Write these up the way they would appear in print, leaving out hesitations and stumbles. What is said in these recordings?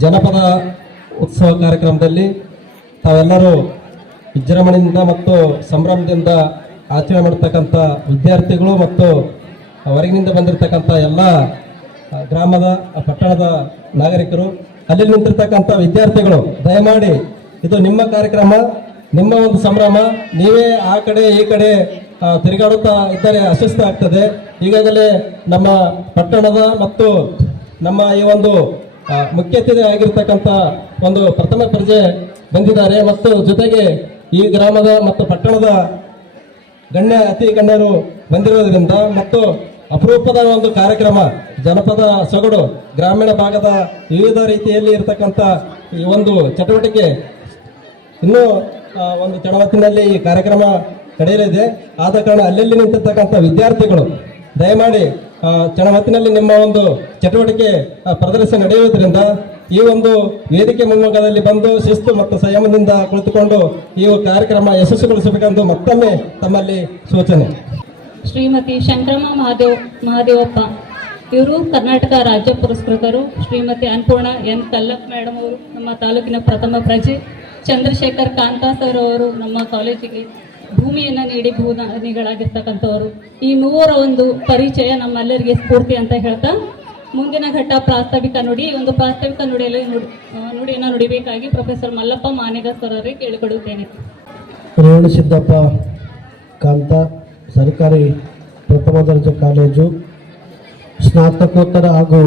ಜನಪದ ಉತ್ಸವ ಕಾರ್ಯಕ್ರಮದಲ್ಲಿ ತಾವೆಲ್ಲರೂ ವಿಜೃಂಭಣೆಯಿಂದ ಮತ್ತು ಸಂಭ್ರಮದಿಂದ ಆಚರಣೆ ಮಾಡತಕ್ಕಂಥ ವಿದ್ಯಾರ್ಥಿಗಳು ಮತ್ತು ಹೊರಗಿನಿಂದ ಬಂದಿರತಕ್ಕಂಥ ಎಲ್ಲ ಗ್ರಾಮದ ಪಟ್ಟಣದ ನಾಗರಿಕರು, ಅಲ್ಲಿ ನಿಂತಿರ್ತಕ್ಕಂಥ ವಿದ್ಯಾರ್ಥಿಗಳು, ದಯಮಾಡಿ ಇದು ನಿಮ್ಮ ಕಾರ್ಯಕ್ರಮ, ನಿಮ್ಮ ಒಂದು ಸಂಭ್ರಮ. ನೀವೇ ಆ ಕಡೆ ಈ ಕಡೆ ತಿರುಗಾಡುತ್ತಾ ಇದ್ದರೆ ಅಸ್ವಸ್ಥ ಆಗ್ತದೆ. ಈಗಾಗಲೇ ನಮ್ಮ ಪಟ್ಟಣದ ಮತ್ತು ನಮ್ಮ ಈ ಒಂದು ಮುಖ್ಯ ಅತಿಥಿ ಆಗಿರ್ತಕ್ಕಂಥ ಒಂದು ಪ್ರಥಮ ದರ್ಜೆ ಬಂದಿದ್ದಾರೆ ಮತ್ತು ಜೊತೆಗೆ ಈ ಗ್ರಾಮದ ಮತ್ತು ಪಟ್ಟಣದ ಅತಿ ಗಣ್ಯರು ಬಂದಿರೋದ್ರಿಂದ ಮತ್ತು ಅಪರೂಪದ ಒಂದು ಕಾರ್ಯಕ್ರಮ ಜನಪದ ಸೊಗಡು ಗ್ರಾಮೀಣ ಭಾಗದ ವಿವಿಧ ರೀತಿಯಲ್ಲಿ ಇರತಕ್ಕಂಥ ಈ ಒಂದು ಚಟುವಟಿಕೆ ಇನ್ನೂ ಒಂದು ಚಡವತ್ತಿನಲ್ಲಿ ಈ ಕಾರ್ಯಕ್ರಮ ನಡೆಯಲಿದೆ. ಆದ ಕಾರಣ ಅಲ್ಲೆಲ್ಲಿ ನಿಂತಿರ್ತಕ್ಕಂಥ ವಿದ್ಯಾರ್ಥಿಗಳು ದಯಮಾಡಿ ಚಡವತ್ತಿನಲ್ಲಿ ನಿಮ್ಮ ಒಂದು ಚಟುವಟಿಕೆ ಪ್ರದರ್ಶನ ನಡೆಯುವುದರಿಂದ ಈ ಒಂದು ವೇದಿಕೆ ಮುಂಭಾಗದಲ್ಲಿ ಬಂದು ಶಿಸ್ತು ಮತ್ತು ಸಂಯಮದಿಂದ ಕುಳಿತುಕೊಂಡು ಈ ಕಾರ್ಯಕ್ರಮ ಯಶಸ್ವಿಗೊಳಿಸಬೇಕೆಂದು ಮತ್ತೊಮ್ಮೆ ತಮ್ಮಲ್ಲಿ ಸೂಚನೆ. ಶ್ರೀಮತಿ ಶಂಕರಮ್ಮ ಮಹಾದೇವಪ್ಪ ಇವರು ಕರ್ನಾಟಕ ರಾಜ್ಯ ಪುರಸ್ಕೃತರು. ಶ್ರೀಮತಿ ಅನ್ನಪೂರ್ಣ ಎನ್ ಕಲ್ಲಪ್ಪ ಮೇಡಮ್ ಅವರು ನಮ್ಮ ತಾಲೂಕಿನ ಪ್ರಥಮ ಪ್ರಜೆ. ಚಂದ್ರಶೇಖರ್ ಕಾಂತಾ ಸರ್ ಅವರು ನಮ್ಮ ಕಾಲೇಜಿಗೆ ಭೂಮಿಯನ್ನು ನೀಡಿ ಭೂದಾನಿಗಳಾಗಿರ್ತಕ್ಕಂಥವರು. ಈ ಮೂವರ ಒಂದು ಪರಿಚಯ ನಮ್ಮೆಲ್ಲರಿಗೆ ಸ್ಫೂರ್ತಿ ಅಂತ ಹೇಳ್ತಾ ಮುಂದಿನ ಘಟ್ಟ ಪ್ರಾಸ್ತಾವಿಕ ನುಡಿ. ಒಂದು ಪ್ರಾಸ್ತಾವಿಕ ನುಡಿಯನ್ನು ನುಡಿಬೇಕಾಗಿ ಪ್ರೊಫೆಸರ್ ಮಲ್ಲಪ್ಪ ಮಾನೆಗ ಸರ್ ಅವರಿಗೆ ಕೇಳಿಕೊಳ್ಳುತ್ತೇನೆ. ರೇವಣಸಿದ್ದಪ್ಪ ಕಾಂತ ಸರ್ಕಾರಿ ಪ್ರಥಮ ದರ್ಜೆ ಕಾಲೇಜು, ಸ್ನಾತಕೋತ್ತರ ಹಾಗೂ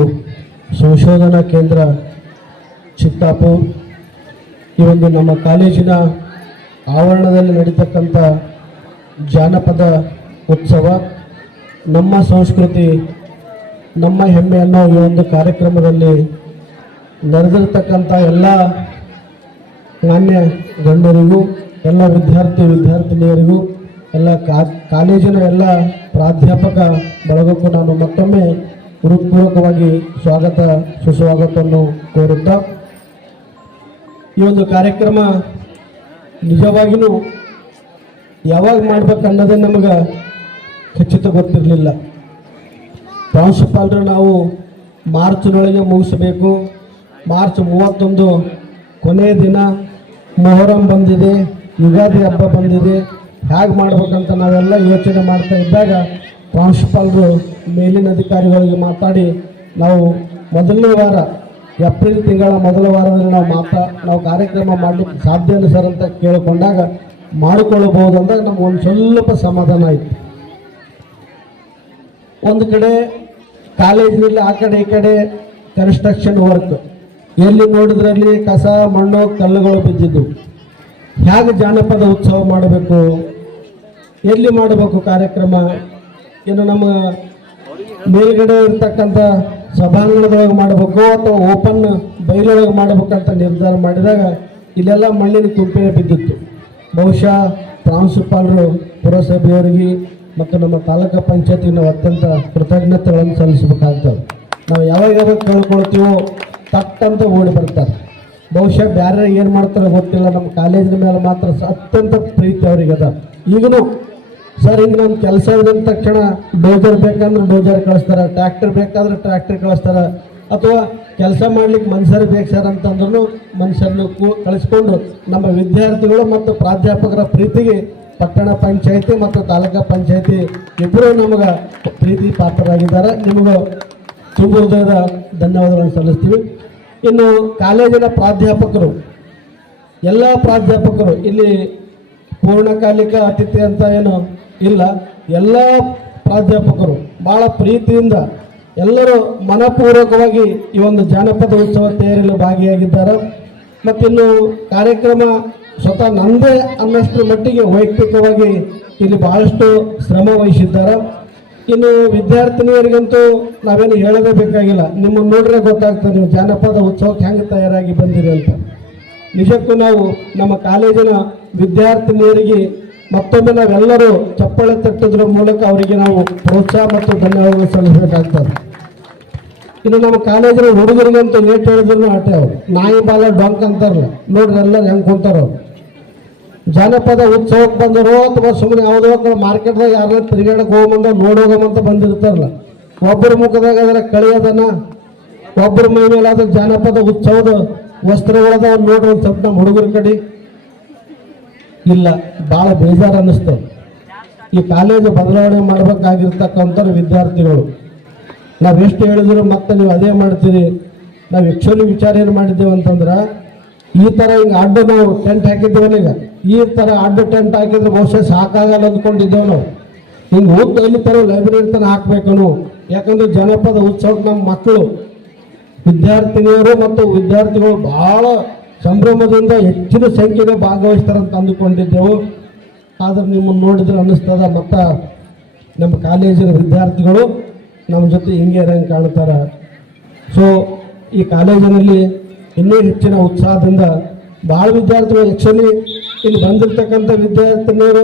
ಸಂಶೋಧನಾ ಕೇಂದ್ರ ಚಿತ್ತಾಪುರ್. ಈ ಒಂದು ನಮ್ಮ ಕಾಲೇಜಿನ ಆವರಣದಲ್ಲಿ ನಡೀತಕ್ಕಂಥ ಜಾನಪದ ಉತ್ಸವ, ನಮ್ಮ ಸಂಸ್ಕೃತಿ ನಮ್ಮ ಹೆಮ್ಮೆ ಅನ್ನೋ ಈ ಒಂದು ಕಾರ್ಯಕ್ರಮದಲ್ಲಿ ನಡೆದಿರ್ತಕ್ಕಂಥ ಎಲ್ಲ ಮಾನ್ಯ ಗಣ್ಯರಿಗೂ, ಎಲ್ಲ ವಿದ್ಯಾರ್ಥಿನಿಯರಿಗೂ, ಎಲ್ಲ ಕಾಲೇಜಿನ ಎಲ್ಲ ಪ್ರಾಧ್ಯಾಪಕ ಬಳಗಕ್ಕೂ ನಾನು ಮತ್ತೊಮ್ಮೆ ಹೃತ್ಪೂರ್ವಕವಾಗಿ ಸುಸ್ವಾಗತವನ್ನು ಕೋರುತ್ತಾ, ಈ ಒಂದು ಕಾರ್ಯಕ್ರಮ ನಿಜವಾಗಿಯೂ ಯಾವಾಗ ಮಾಡ್ಬೇಕನ್ನೋದೇ ನಮಗೆ ಖಚಿತ ಗೊತ್ತಿರಲಿಲ್ಲ. ಪ್ರಾಂಶುಪಾಲರು ನಾವು ಮಾರ್ಚ್ನೊಳಗೆ ಮುಗಿಸಬೇಕು, ಮಾರ್ಚ್ 31 ಕೊನೆಯ ದಿನ, ಮೊಹರಂ ಬಂದಿದೆ, ಯುಗಾದಿ ಹಬ್ಬ ಬಂದಿದೆ, ಹೇಗೆ ಮಾಡ್ಬೇಕಂತ ನಾವೆಲ್ಲ ಯೋಚನೆ ಮಾಡ್ತಾ ಇದ್ದಾಗ ಪ್ರಾಂಶುಪಾಲರು ಮೇಲಿನ ಅಧಿಕಾರಿಗಳಿಗೆ ಮಾತಾಡಿ ನಾವು ಮೊದಲನೇ ವಾರ ಏಪ್ರಿಲ್ ತಿಂಗಳ ಮೊದಲ ವಾರದಲ್ಲಿ ನಾವು ಕಾರ್ಯಕ್ರಮ ಮಾಡಲಿಕ್ಕೆ ಸಾಧ್ಯನ ಸರ್ ಅಂತ ಕೇಳಿಕೊಂಡಾಗ ಮಾಡಿಕೊಳ್ಳಬಹುದು ಅಂದಾಗ ನಮ್ಗೆ ಒಂದು ಸ್ವಲ್ಪ ಸಮಾಧಾನ ಆಯಿತು. ಒಂದು ಕಡೆ ಕಾಲೇಜಿನಲ್ಲಿ ಆ ಕಡೆ ಈ ಕಡೆ ಕನ್ಸ್ಟ್ರಕ್ಷನ್ ವರ್ಕ್, ಎಲ್ಲಿ ನೋಡಿದ್ರಲ್ಲಿ ಕಸ ಮಣ್ಣು ಕಲ್ಲುಗಳು ಬಿದ್ದಿದ್ದು. ಹೇಗೆ ಜಾನಪದ ಉತ್ಸವ ಮಾಡಬೇಕು, ಎಲ್ಲಿ ಮಾಡಬೇಕು ಕಾರ್ಯಕ್ರಮ, ಏನು ನಮ್ಮ ಮೇಲ್ಗಡೆ ಇರ್ತಕ್ಕಂಥ ಸಭಾಂಗಣದೊಳಗೆ ಮಾಡಬೇಕು ಅಥವಾ ಓಪನ್ ಬಯಲೊಳಗೆ ಮಾಡಬೇಕಂತ ನಿರ್ಧಾರ ಮಾಡಿದಾಗ ಇಲ್ಲೆಲ್ಲ ಮಣ್ಣಿನ ಕುಂಪೆ ಬಿದ್ದಿತ್ತು. ಬಹುಶಃ ಪ್ರಾಂಶುಪಾಲರು ಪುರಸಭೆಯವರಿಗೆ ಮತ್ತು ನಮ್ಮ ತಾಲೂಕು ಪಂಚಾಯತಿಗೆ ನಾವು ಅತ್ಯಂತ ಕೃತಜ್ಞತೆಗಳನ್ನು ಸಲ್ಲಿಸಬೇಕಾಗ್ತದೆ. ನಾವು ಯಾವಾಗ ಕೇಳ್ಕೊಳ್ತೀವೋ ತಟ್ಟಂತ ಓಡಿ ಬರ್ತಾರೆ. ಬಹುಶಃ ಬೇರೆ ಏನು ಮಾಡ್ತಾರೆ ಗೊತ್ತಿಲ್ಲ, ನಮ್ಮ ಕಾಲೇಜಿನ ಮೇಲೆ ಮಾತ್ರ ಅತ್ಯಂತ ಪ್ರೀತಿ ಅವರಿಗದ. ಈಗಲೂ ಸರ್ ಹಿಂಗೆ ನಮ್ಮ ಕೆಲಸ ಇದ್ದ ತಕ್ಷಣ ಡೋಜರ್ ಬೇಕಂದ್ರೆ ಡೋಜರ್ ಕಳಿಸ್ತಾರೆ, ಟ್ರ್ಯಾಕ್ಟರ್ ಬೇಕಾದ್ರೆ ಟ್ರ್ಯಾಕ್ಟರ್ ಕಳಿಸ್ತಾರೆ, ಅಥವಾ ಕೆಲಸ ಮಾಡ್ಲಿಕ್ಕೆ ಮನುಷ್ಯರು ಬೇಕು ಸರ್ ಅಂತಂದ್ರೂ ಮನುಷ್ಯರನ್ನು ಕಳಿಸ್ಕೊಂಡು ನಮ್ಮ ವಿದ್ಯಾರ್ಥಿಗಳು ಮತ್ತು ಪ್ರಾಧ್ಯಾಪಕರ ಪ್ರೀತಿಗೆ ಪಟ್ಟಣ ಪಂಚಾಯಿತಿ ಮತ್ತು ತಾಲೂಕಾ ಪಂಚಾಯಿತಿ ಇಬ್ಬರೂ ನಮಗೆ ಪ್ರೀತಿ ಪಾತ್ರರಾಗಿದ್ದಾರೆ. ನಿಮಗೂ ತುಂಬ ಹೃದಯದ ಧನ್ಯವಾದಗಳನ್ನು ಸಲ್ಲಿಸ್ತೀವಿ. ಇನ್ನು ಕಾಲೇಜಿನ ಪ್ರಾಧ್ಯಾಪಕರು, ಎಲ್ಲ ಪ್ರಾಧ್ಯಾಪಕರು ಇಲ್ಲಿ ಪೂರ್ಣಕಾಲಿಕ ಅತಿಥಿ ಅಂತ ಏನು ಇಲ್ಲ, ಎಲ್ಲ ಪ್ರಾಧ್ಯಾಪಕರು ಭಾಳ ಪ್ರೀತಿಯಿಂದ ಎಲ್ಲರೂ ಮನಪೂರ್ವಕವಾಗಿ ಈ ಒಂದು ಜಾನಪದ ಉತ್ಸವ ತಯಾರಿಯಲ್ಲಿ ಭಾಗಿಯಾಗಿದ್ದಾರೆ. ಮತ್ತಿನ್ನು ಕಾರ್ಯಕ್ರಮ ಸ್ವತಃ ನಂದೇ ಅನ್ನಷ್ಟು ಮಟ್ಟಿಗೆ ವೈಯಕ್ತಿಕವಾಗಿ ಇಲ್ಲಿ ಭಾಳಷ್ಟು ಶ್ರಮ ವಹಿಸಿದ್ದಾರೆ. ಇನ್ನು ವಿದ್ಯಾರ್ಥಿನಿಯರಿಗಂತೂ ನಾವೇನು ಹೇಳೋದೇ ಬೇಕಾಗಿಲ್ಲ, ನಿಮ್ಮನ್ನು ನೋಡ್ರೆ ಗೊತ್ತಾಗ್ತದೆ ನೀವು ಜಾನಪದ ಉತ್ಸವಕ್ಕೆ ಹೆಂಗೆ ತಯಾರಾಗಿ ಬಂದಿರಿ ಅಂತ. ನಿಜಕ್ಕೂ ನಾವು ನಮ್ಮ ಕಾಲೇಜಿನ ವಿದ್ಯಾರ್ಥಿನಿಯರಿಗೆ ಮತ್ತೊಮ್ಮೆ ನಾವೆಲ್ಲರೂ ಚಪ್ಪಾಳೆ ತಟ್ಟೋದ್ರ ಮೂಲಕ ಅವರಿಗೆ ನಾವು ಪ್ರೋತ್ಸಾಹ ಮತ್ತು ಧನ್ಯವಾದಗಳು ಸಲ್ಲಿಸಬೇಕಾಗ್ತದೆ. ಇನ್ನು ನಮ್ಮ ಕಾಲೇಜಿನ ಹುಡುಗರಿಗಂತೂ ಏಟ್ ಹೇಳಿದ್ರು ಆಟೆ ಅವರು ನಾಯಿ ಬಾಲ ಡೊಂಕ್ ಅಂತಾರಲ್ಲ, ನೋಡ್ರಿ ಎಲ್ಲರೂ ಹೆಂಗೆ ಕುಂತಾರ. ಜಾನಪದ ಉತ್ಸವಕ್ಕೆ ಬಂದರು ಅಥವಾ ಸುಮ್ಮನೆ ಯಾವುದೋ ಮಾರ್ಕೆಟ್ದಾಗ ಯಾರು ತಿರುಗಾಡಕ್ಕೆ ಹೋಗಂದ ನೋಡೋಗಮಂತ ಬಂದಿರ್ತಾರಲ್ಲ, ಒಬ್ಬರ ಮುಖದಾಗ ಅದರ ಕಳಿಯೋದನ್ನ ಒಬ್ಬರ ಮೈ ಮೇಲಾದ ಜಾನಪದ ಉತ್ಸವದ ವಸ್ತ್ರಗಳದ ನೋಡ್ರಿ ಒಂದು ಸ್ವಲ್ಪ ನಮ್ಮ ಹುಡುಗರ ಕಡೆ ಇಲ್ಲ, ಭಾಳ ಬೇಜಾರು ಅನ್ನಿಸ್ತದೆ. ಈ ಕಾಲೇಜು ಬದಲಾವಣೆ ಮಾಡ್ಬೇಕಾಗಿರ್ತಕ್ಕಂಥ ವಿದ್ಯಾರ್ಥಿಗಳು ನಾವು ಎಷ್ಟು ಹೇಳಿದ್ರು ಮತ್ತೆ ನೀವು ಅದೇ ಮಾಡ್ತೀರಿ. ನಾವು ಆ್ಯಕ್ಚುಲಿ ವಿಚಾರ ಏನು ಮಾಡಿದ್ದೇವೆ ಅಂತಂದ್ರೆ, ಈ ಥರ ಹಿಂಗೆ ಅಡ್ಡ ನಾವು ಟೆಂಟ್ ಹಾಕಿದ್ದೇವಲ್ಲ, ಈಗ ಈ ಥರ ಅಡ್ಡ ಟೆಂಟ್ ಹಾಕಿದ್ರೆ ಬಹುಶಃ ಸಾಕಾಗಲ್ಲ ಅಂದ್ಕೊಂಡಿದ್ದೇವೆ ನಾವು. ಹಿಂಗೆ ಹೋಗಿ ಎಲ್ಲಿ ಥರ ಲೈಬ್ರರಿ ತನಕ ಹಾಕ್ಬೇಕು ನಾವು. ಯಾಕಂದ್ರೆ ಜನಪದ ಉತ್ಸವಕ್ಕೆ ನಮ್ಮ ಮಕ್ಕಳು, ವಿದ್ಯಾರ್ಥಿನಿಯರು ಮತ್ತು ವಿದ್ಯಾರ್ಥಿಗಳು ಭಾಳ ಸಂಭ್ರಮದಿಂದ ಹೆಚ್ಚಿನ ಸಂಖ್ಯೆಗೆ ಭಾಗವಹಿಸ್ತಾರಂತ ಅಂದುಕೊಂಡಿದ್ದೆವು. ಆದ್ರೆ ನಿಮ್ಮನ್ನು ನೋಡಿದ್ರೆ ಅನ್ನಿಸ್ತದ ಮತ್ತು ನಮ್ಮ ಕಾಲೇಜಿನ ವಿದ್ಯಾರ್ಥಿಗಳು ನಮ್ಮ ಜೊತೆ ಹಿಂಗೆ ಇರಂಗೆ ಕಾಣ್ತಾರೆ. ಸೊ ಈ ಕಾಲೇಜಿನಲ್ಲಿ ಇನ್ನೂ ಹೆಚ್ಚಿನ ಉತ್ಸಾಹದಿಂದ ಭಾಳ ವಿದ್ಯಾರ್ಥಿಗಳು ಆ್ಯಕ್ಚುಲಿ ಇಲ್ಲಿ ಬಂದಿರತಕ್ಕಂಥ ವಿದ್ಯಾರ್ಥಿನಿಯರು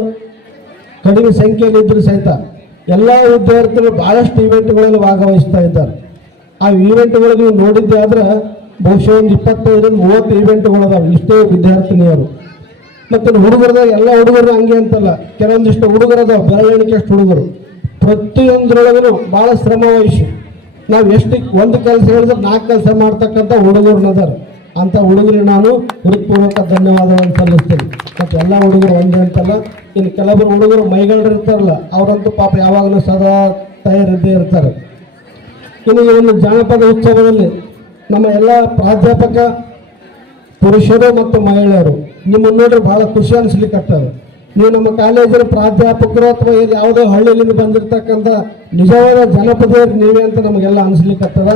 ಕಡಿಮೆ ಸಂಖ್ಯೆಯಲ್ಲಿ ಇದ್ದರೂ ಸಹಿತ ಎಲ್ಲ ವಿದ್ಯಾರ್ಥಿಗಳು ಭಾಳಷ್ಟು ಈವೆಂಟ್ಗಳಲ್ಲಿ ಭಾಗವಹಿಸ್ತಾ ಇದ್ದಾರೆ. ಆ ಈವೆಂಟ್ಗಳು ನೀವು ನೋಡಿದ್ದೆ ಆದ್ರೆ ಬಹುಶಃ ಒಂದು 25-30 ಈವೆಂಟ್ಗಳದಾವೆ ಇಷ್ಟೇ ವಿದ್ಯಾರ್ಥಿನಿಯರು. ಮತ್ತು ಹುಡುಗರದಾಗ ಎಲ್ಲ ಹುಡುಗರು ಹಂಗೆ ಅಂತಲ್ಲ, ಕೆಲವೊಂದಿಷ್ಟು ಹುಡುಗರದಾವ ಬೆರಳೆಣಿಕೆಯಷ್ಟು ಹುಡುಗರು ಪ್ರತಿಯೊಂದರೊಳಗೂ ಭಾಳ ಶ್ರಮ ವಹಿಸಿ ನಾವು ಎಷ್ಟು ಒಂದು ಕೆಲಸ ಹೇಳಿದ್ರೆ 4 ಕೆಲಸ ಮಾಡ್ತಕ್ಕಂಥ ಹುಡುಗರನ್ನದಾರ. ಅಂಥ ಹುಡುಗರಿಗೆ ನಾನು ಹೃತ್ಪೂರ್ವಕ ಧನ್ಯವಾದಗಳನ್ನು ಸಲ್ಲಿಸ್ತೀನಿ. ಮತ್ತು ಎಲ್ಲ ಹುಡುಗರು ಒಂದೇ ಅಂತಲ್ಲ, ಇನ್ನು ಕೆಲವರು ಹುಡುಗರು ಮೈಗಳರು ಇರ್ತಾರಲ್ಲ, ಅವರಂತೂ ಪಾಪ ಯಾವಾಗಲೂ ಸದಾ ತಯಾರಿದ್ದೇ ಇರ್ತಾರೆ. ಇನ್ನು ಈ ಒಂದು ಜಾನಪದ ಉತ್ಸವದಲ್ಲಿ ನಮ್ಮ ಎಲ್ಲ ಪ್ರಾಧ್ಯಾಪಕ ಪುರುಷರು ಮತ್ತು ಮಹಿಳೆಯರು ನಿಮ್ಮನ್ನು ನೋಡ್ರೆ ಭಾಳ ಖುಷಿ ಅನಿಸ್ಲಿಕ್ಕತ್ತದ. ನೀವು ನಮ್ಮ ಕಾಲೇಜಿನ ಪ್ರಾಧ್ಯಾಪಕರು ಅಥವಾ ಇಲ್ಲಿ ಯಾವುದೋ ಹಳ್ಳಿಯಿಂದ ಬಂದಿರತಕ್ಕಂಥ ನಿಜವಾದ ಜನಪದರು ನೀವೇ ಅಂತ ನಮಗೆಲ್ಲ ಅನಿಸ್ಲಿಕ್ಕತ್ತದ.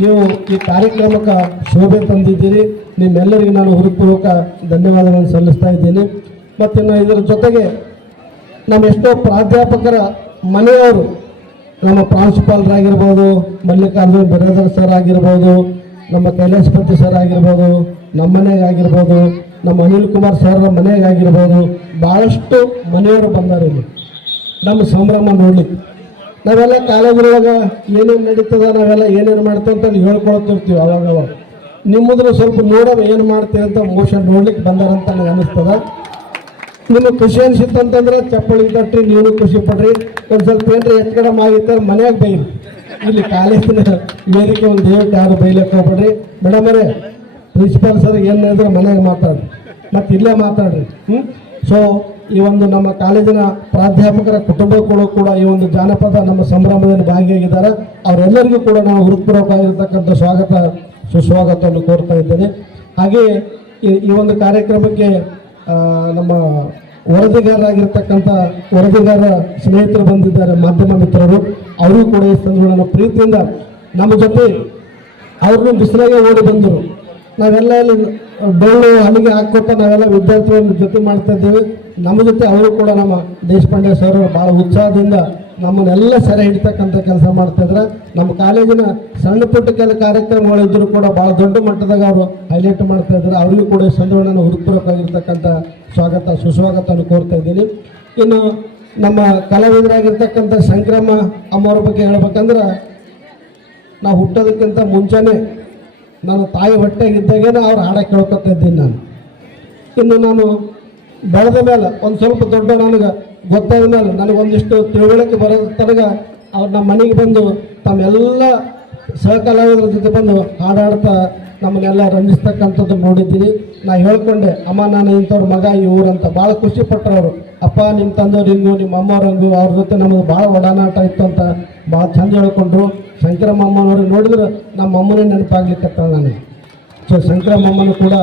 ನೀವು ಈ ಕಾರ್ಯಕ್ರಮಕ್ಕೆ ಶೋಭೆ ತಂದಿದ್ದೀರಿ. ನಿಮ್ಮೆಲ್ಲರಿಗೂ ನಾನು ಹೃತ್ಪೂರ್ವಕ ಧನ್ಯವಾದಗಳನ್ನು ಸಲ್ಲಿಸ್ತಾ ಇದ್ದೀನಿ. ಮತ್ತು ಇದರ ಜೊತೆಗೆ ನಮ್ಮ ಎಷ್ಟೋ ಪ್ರಾಧ್ಯಾಪಕರ ಮನೆಯವರು, ನಮ್ಮ ಪ್ರಾಂಶುಪಾಲರಾಗಿರ್ಬೋದು, ಮಲ್ಲಿಕಾರ್ಜುನ್ ಬಿರಾದರ್ ಸರ್ ಆಗಿರ್ಬೋದು, ನಮ್ಮ ಕೈಲಾಸಪತಿ ಸರ್ ಆಗಿರ್ಬೋದು, ನಮ್ಮ ಮನೆಗಾಗಿರ್ಬೋದು, ನಮ್ಮ ಅನಿಲ್ ಕುಮಾರ್ ಸರ್ ಮನೆಗಾಗಿರ್ಬೋದು, ಭಾಳಷ್ಟು ಮನೆಯವರು ಬಂದಾರೆ ಇಲ್ಲಿ ನಮ್ಮ ಸಂಭ್ರಮ ನೋಡ್ಲಿಕ್ಕೆ. ನಾವೆಲ್ಲ ಕಾಲೇಜಿನೊಳಗೆ ಏನೇನು ನಡೀತದ, ನಾವೆಲ್ಲ ಏನೇನು ಮಾಡ್ತೀವಿ ಅಂತ ಹೇಳ್ಕೊಳ್ತಿರ್ತೀವಿ. ಅವಾಗ ನಿಮ್ಮದ್ರ ಸ್ವಲ್ಪ ನೋಡೋಣ ಏನು ಮಾಡ್ತೀವಿ ಅಂತ ಮೋಷನ್ ನೋಡ್ಲಿಕ್ಕೆ ಬಂದಾರಂತ ನನಗೆ ಅನ್ನಿಸ್ತದ. ನಿಮಗೆ ಖುಷಿ ಅನಿಸಿತ್ತಂತಂದ್ರೆ ಚಪ್ಪಳಿ ಕಟ್ರಿ, ನೀವು ಖುಷಿ ಪಡ್ರಿ. ಒಂದು ಸ್ವಲ್ಪ ಏನ್ರಿ ಹೆಚ್ಚು ಆಗಿರ್ತಾರೆ ಮನ್ಯಾಗ ಬೈರಿ. ಇಲ್ಲಿ ಕಾಲೇಜಿನ ವೇದಿಕೆ ಒಂದು ದಯವಿಟ್ಟು ಯಾರು ಬೈಲಕ್ಕೆ ಹೋಗ್ಬೇಡ್ರಿ. ಮೇಡಮರೇ, ಪ್ರಿನ್ಸಿಪಾಲ್ ಸರ್ ಏನು ಹೇಳಿದ್ರೆ ಮನೆಯಾಗ ಮಾತಾಡ್ರಿ, ಮತ್ತು ಇಲ್ಲೇ ಮಾತಾಡ್ರಿ. ಸೊ ಈ ಒಂದು ನಮ್ಮ ಕಾಲೇಜಿನ ಪ್ರಾಧ್ಯಾಪಕರ ಕುಟುಂಬಗಳು ಕೂಡ ಈ ಒಂದು ಜಾನಪದ ನಮ್ಮ ಸಂಭ್ರಮದಲ್ಲಿ ಭಾಗಿಯಾಗಿದ್ದಾರೆ. ಅವರೆಲ್ಲರಿಗೂ ಕೂಡ ನಾವು ಹೃತ್ಪೂರ್ವಕವಾಗಿರ್ತಕ್ಕಂಥ ಸುಸ್ವಾಗತವನ್ನು ಕೋರ್ತಾ ಇದ್ದೇನೆ. ಹಾಗೆಯೇ ಈ ಒಂದು ಕಾರ್ಯಕ್ರಮಕ್ಕೆ ನಮ್ಮ ವರದಿಗಾರರಾಗಿರ್ತಕ್ಕಂಥ ವರದಿಗಾರ ಸ್ನೇಹಿತರು ಬಂದಿದ್ದಾರೆ, ಮಾಧ್ಯಮ ಮಿತ್ರರು. ಅವರು ಕೂಡ ಈ ಸಂದರ್ಭ ಪ್ರೀತಿಯಿಂದ ನಮ್ಮ ಜೊತೆ ಅವ್ರನ್ನೂ ಬಿಸಿಲಾಗೆ ಓಡಿ ಬಂದರು. ನಾವೆಲ್ಲ ಇಲ್ಲಿ ಡೊಳ್ಳು ಹಲಿಗೆ ಹಾಕೋತ ನಾವೆಲ್ಲ ವಿದ್ಯಾರ್ಥಿಗಳನ್ನು ಜೊತೆ ಮಾಡ್ತಾ ಇದ್ದೇವೆ. ನಮ್ಮ ಜೊತೆ ಅವರು ಕೂಡ ನಮ್ಮ ದೇಶಪಾಂಡೆ ಸರ್ ಭಾಳ ಉತ್ಸಾಹದಿಂದ ನಮ್ಮನ್ನೆಲ್ಲ ಸೆರೆ ಹಿಡಿತಕ್ಕಂಥ ಕೆಲಸ ಮಾಡ್ತಾಯಿದ್ರೆ. ನಮ್ಮ ಕಾಲೇಜಿನ ಸಣ್ಣ ಪುಟ್ಟ ಕೆಲ ಕಾರ್ಯಕ್ರಮಗಳಿದ್ದರೂ ಕೂಡ ಭಾಳ ದೊಡ್ಡ ಮಟ್ಟದಾಗ ಅವರು ಹೈಲೈಟ್ ಮಾಡ್ತಾ ಇದ್ದಾರೆ. ಅವರಿಗೂ ಕೂಡ ಸಂದರ್ಭ ಹೃತ್ಪೂರ್ವಕವಾಗಿರ್ತಕ್ಕಂಥ ಸುಸ್ವಾಗತವನ್ನು ಕೋರ್ತಾ ಇದ್ದೀನಿ. ಇನ್ನು ನಮ್ಮ ಕಲಾವಿದರಾಗಿರ್ತಕ್ಕಂಥ ಸಂಕ್ರಮ ಅಮ್ಮವ್ರ ಬಗ್ಗೆ ಹೇಳ್ಬೇಕಂದ್ರೆ, ನಾವು ಹುಟ್ಟೋದಕ್ಕಿಂತ ಮುಂಚೆನೇ ನಾನು ತಾಯಿ ಹೊಟ್ಟೆಗಿದ್ದಾಗೇನೆ ಅವ್ರು ಹಾಡಕ್ಕೆ ಕೇಳ್ಕೊತಾ ಇದ್ದೀನಿ ನಾನು. ಇನ್ನು ನಾನು ಬೆಳೆದ ಮೇಲೆ ಒಂದು ಸ್ವಲ್ಪ ದೊಡ್ಡ ನನಗೆ ಗೊತ್ತಾದ ಮೇಲೆ ನನಗೊಂದಿಷ್ಟು ತಿಳುವಳಿಕೆ ಬರೋ ತನಕ ಅವ್ರು ನಮ್ಮ ಮನೆಗೆ ಬಂದು ತಮ್ಮೆಲ್ಲ ಸಹಕಲಾವಿದರ ಜೊತೆ ಬಂದು ಹಾಡಾಡ್ತಾ ನಮ್ಮನ್ನೆಲ್ಲ ರಂಜಿಸ್ತಕ್ಕಂಥದ್ದು ನೋಡಿದ್ದೀನಿ. ನಾ ಹೇಳ್ಕೊಂಡೆ, ಅಮ್ಮ ನಾನು ಇಂಥವ್ರ ಮಗ ಇವ್ರಂತ ಭಾಳ ಖುಷಿ ಪಟ್ಟರು ಅವರು. ಅಪ್ಪ ನಿಮ್ಮ ತಂದೆಯವ್ರು ಹಿಂಗು, ನಿಮ್ಮ ಅಮ್ಮವ್ರಂಗು, ಅವ್ರ ಜೊತೆ ನಮಗೆ ಭಾಳ ಒಡನಾಟ ಇತ್ತು ಅಂತ ಭಾಳ ಚಂದ ಹೇಳ್ಕೊಂಡ್ರು. ಶಂಕರಮ್ಮನವ್ರಿಗೆ ನೋಡಿದ್ರೆ ನಮ್ಮ ಅಮ್ಮನೇ ನೆನಪಾಗ್ಲಿಕ್ಕತ್ತಾಳ ನನಗೆ. ಸೊ ಶಂಕರಮ್ಮನೂ ಕೂಡ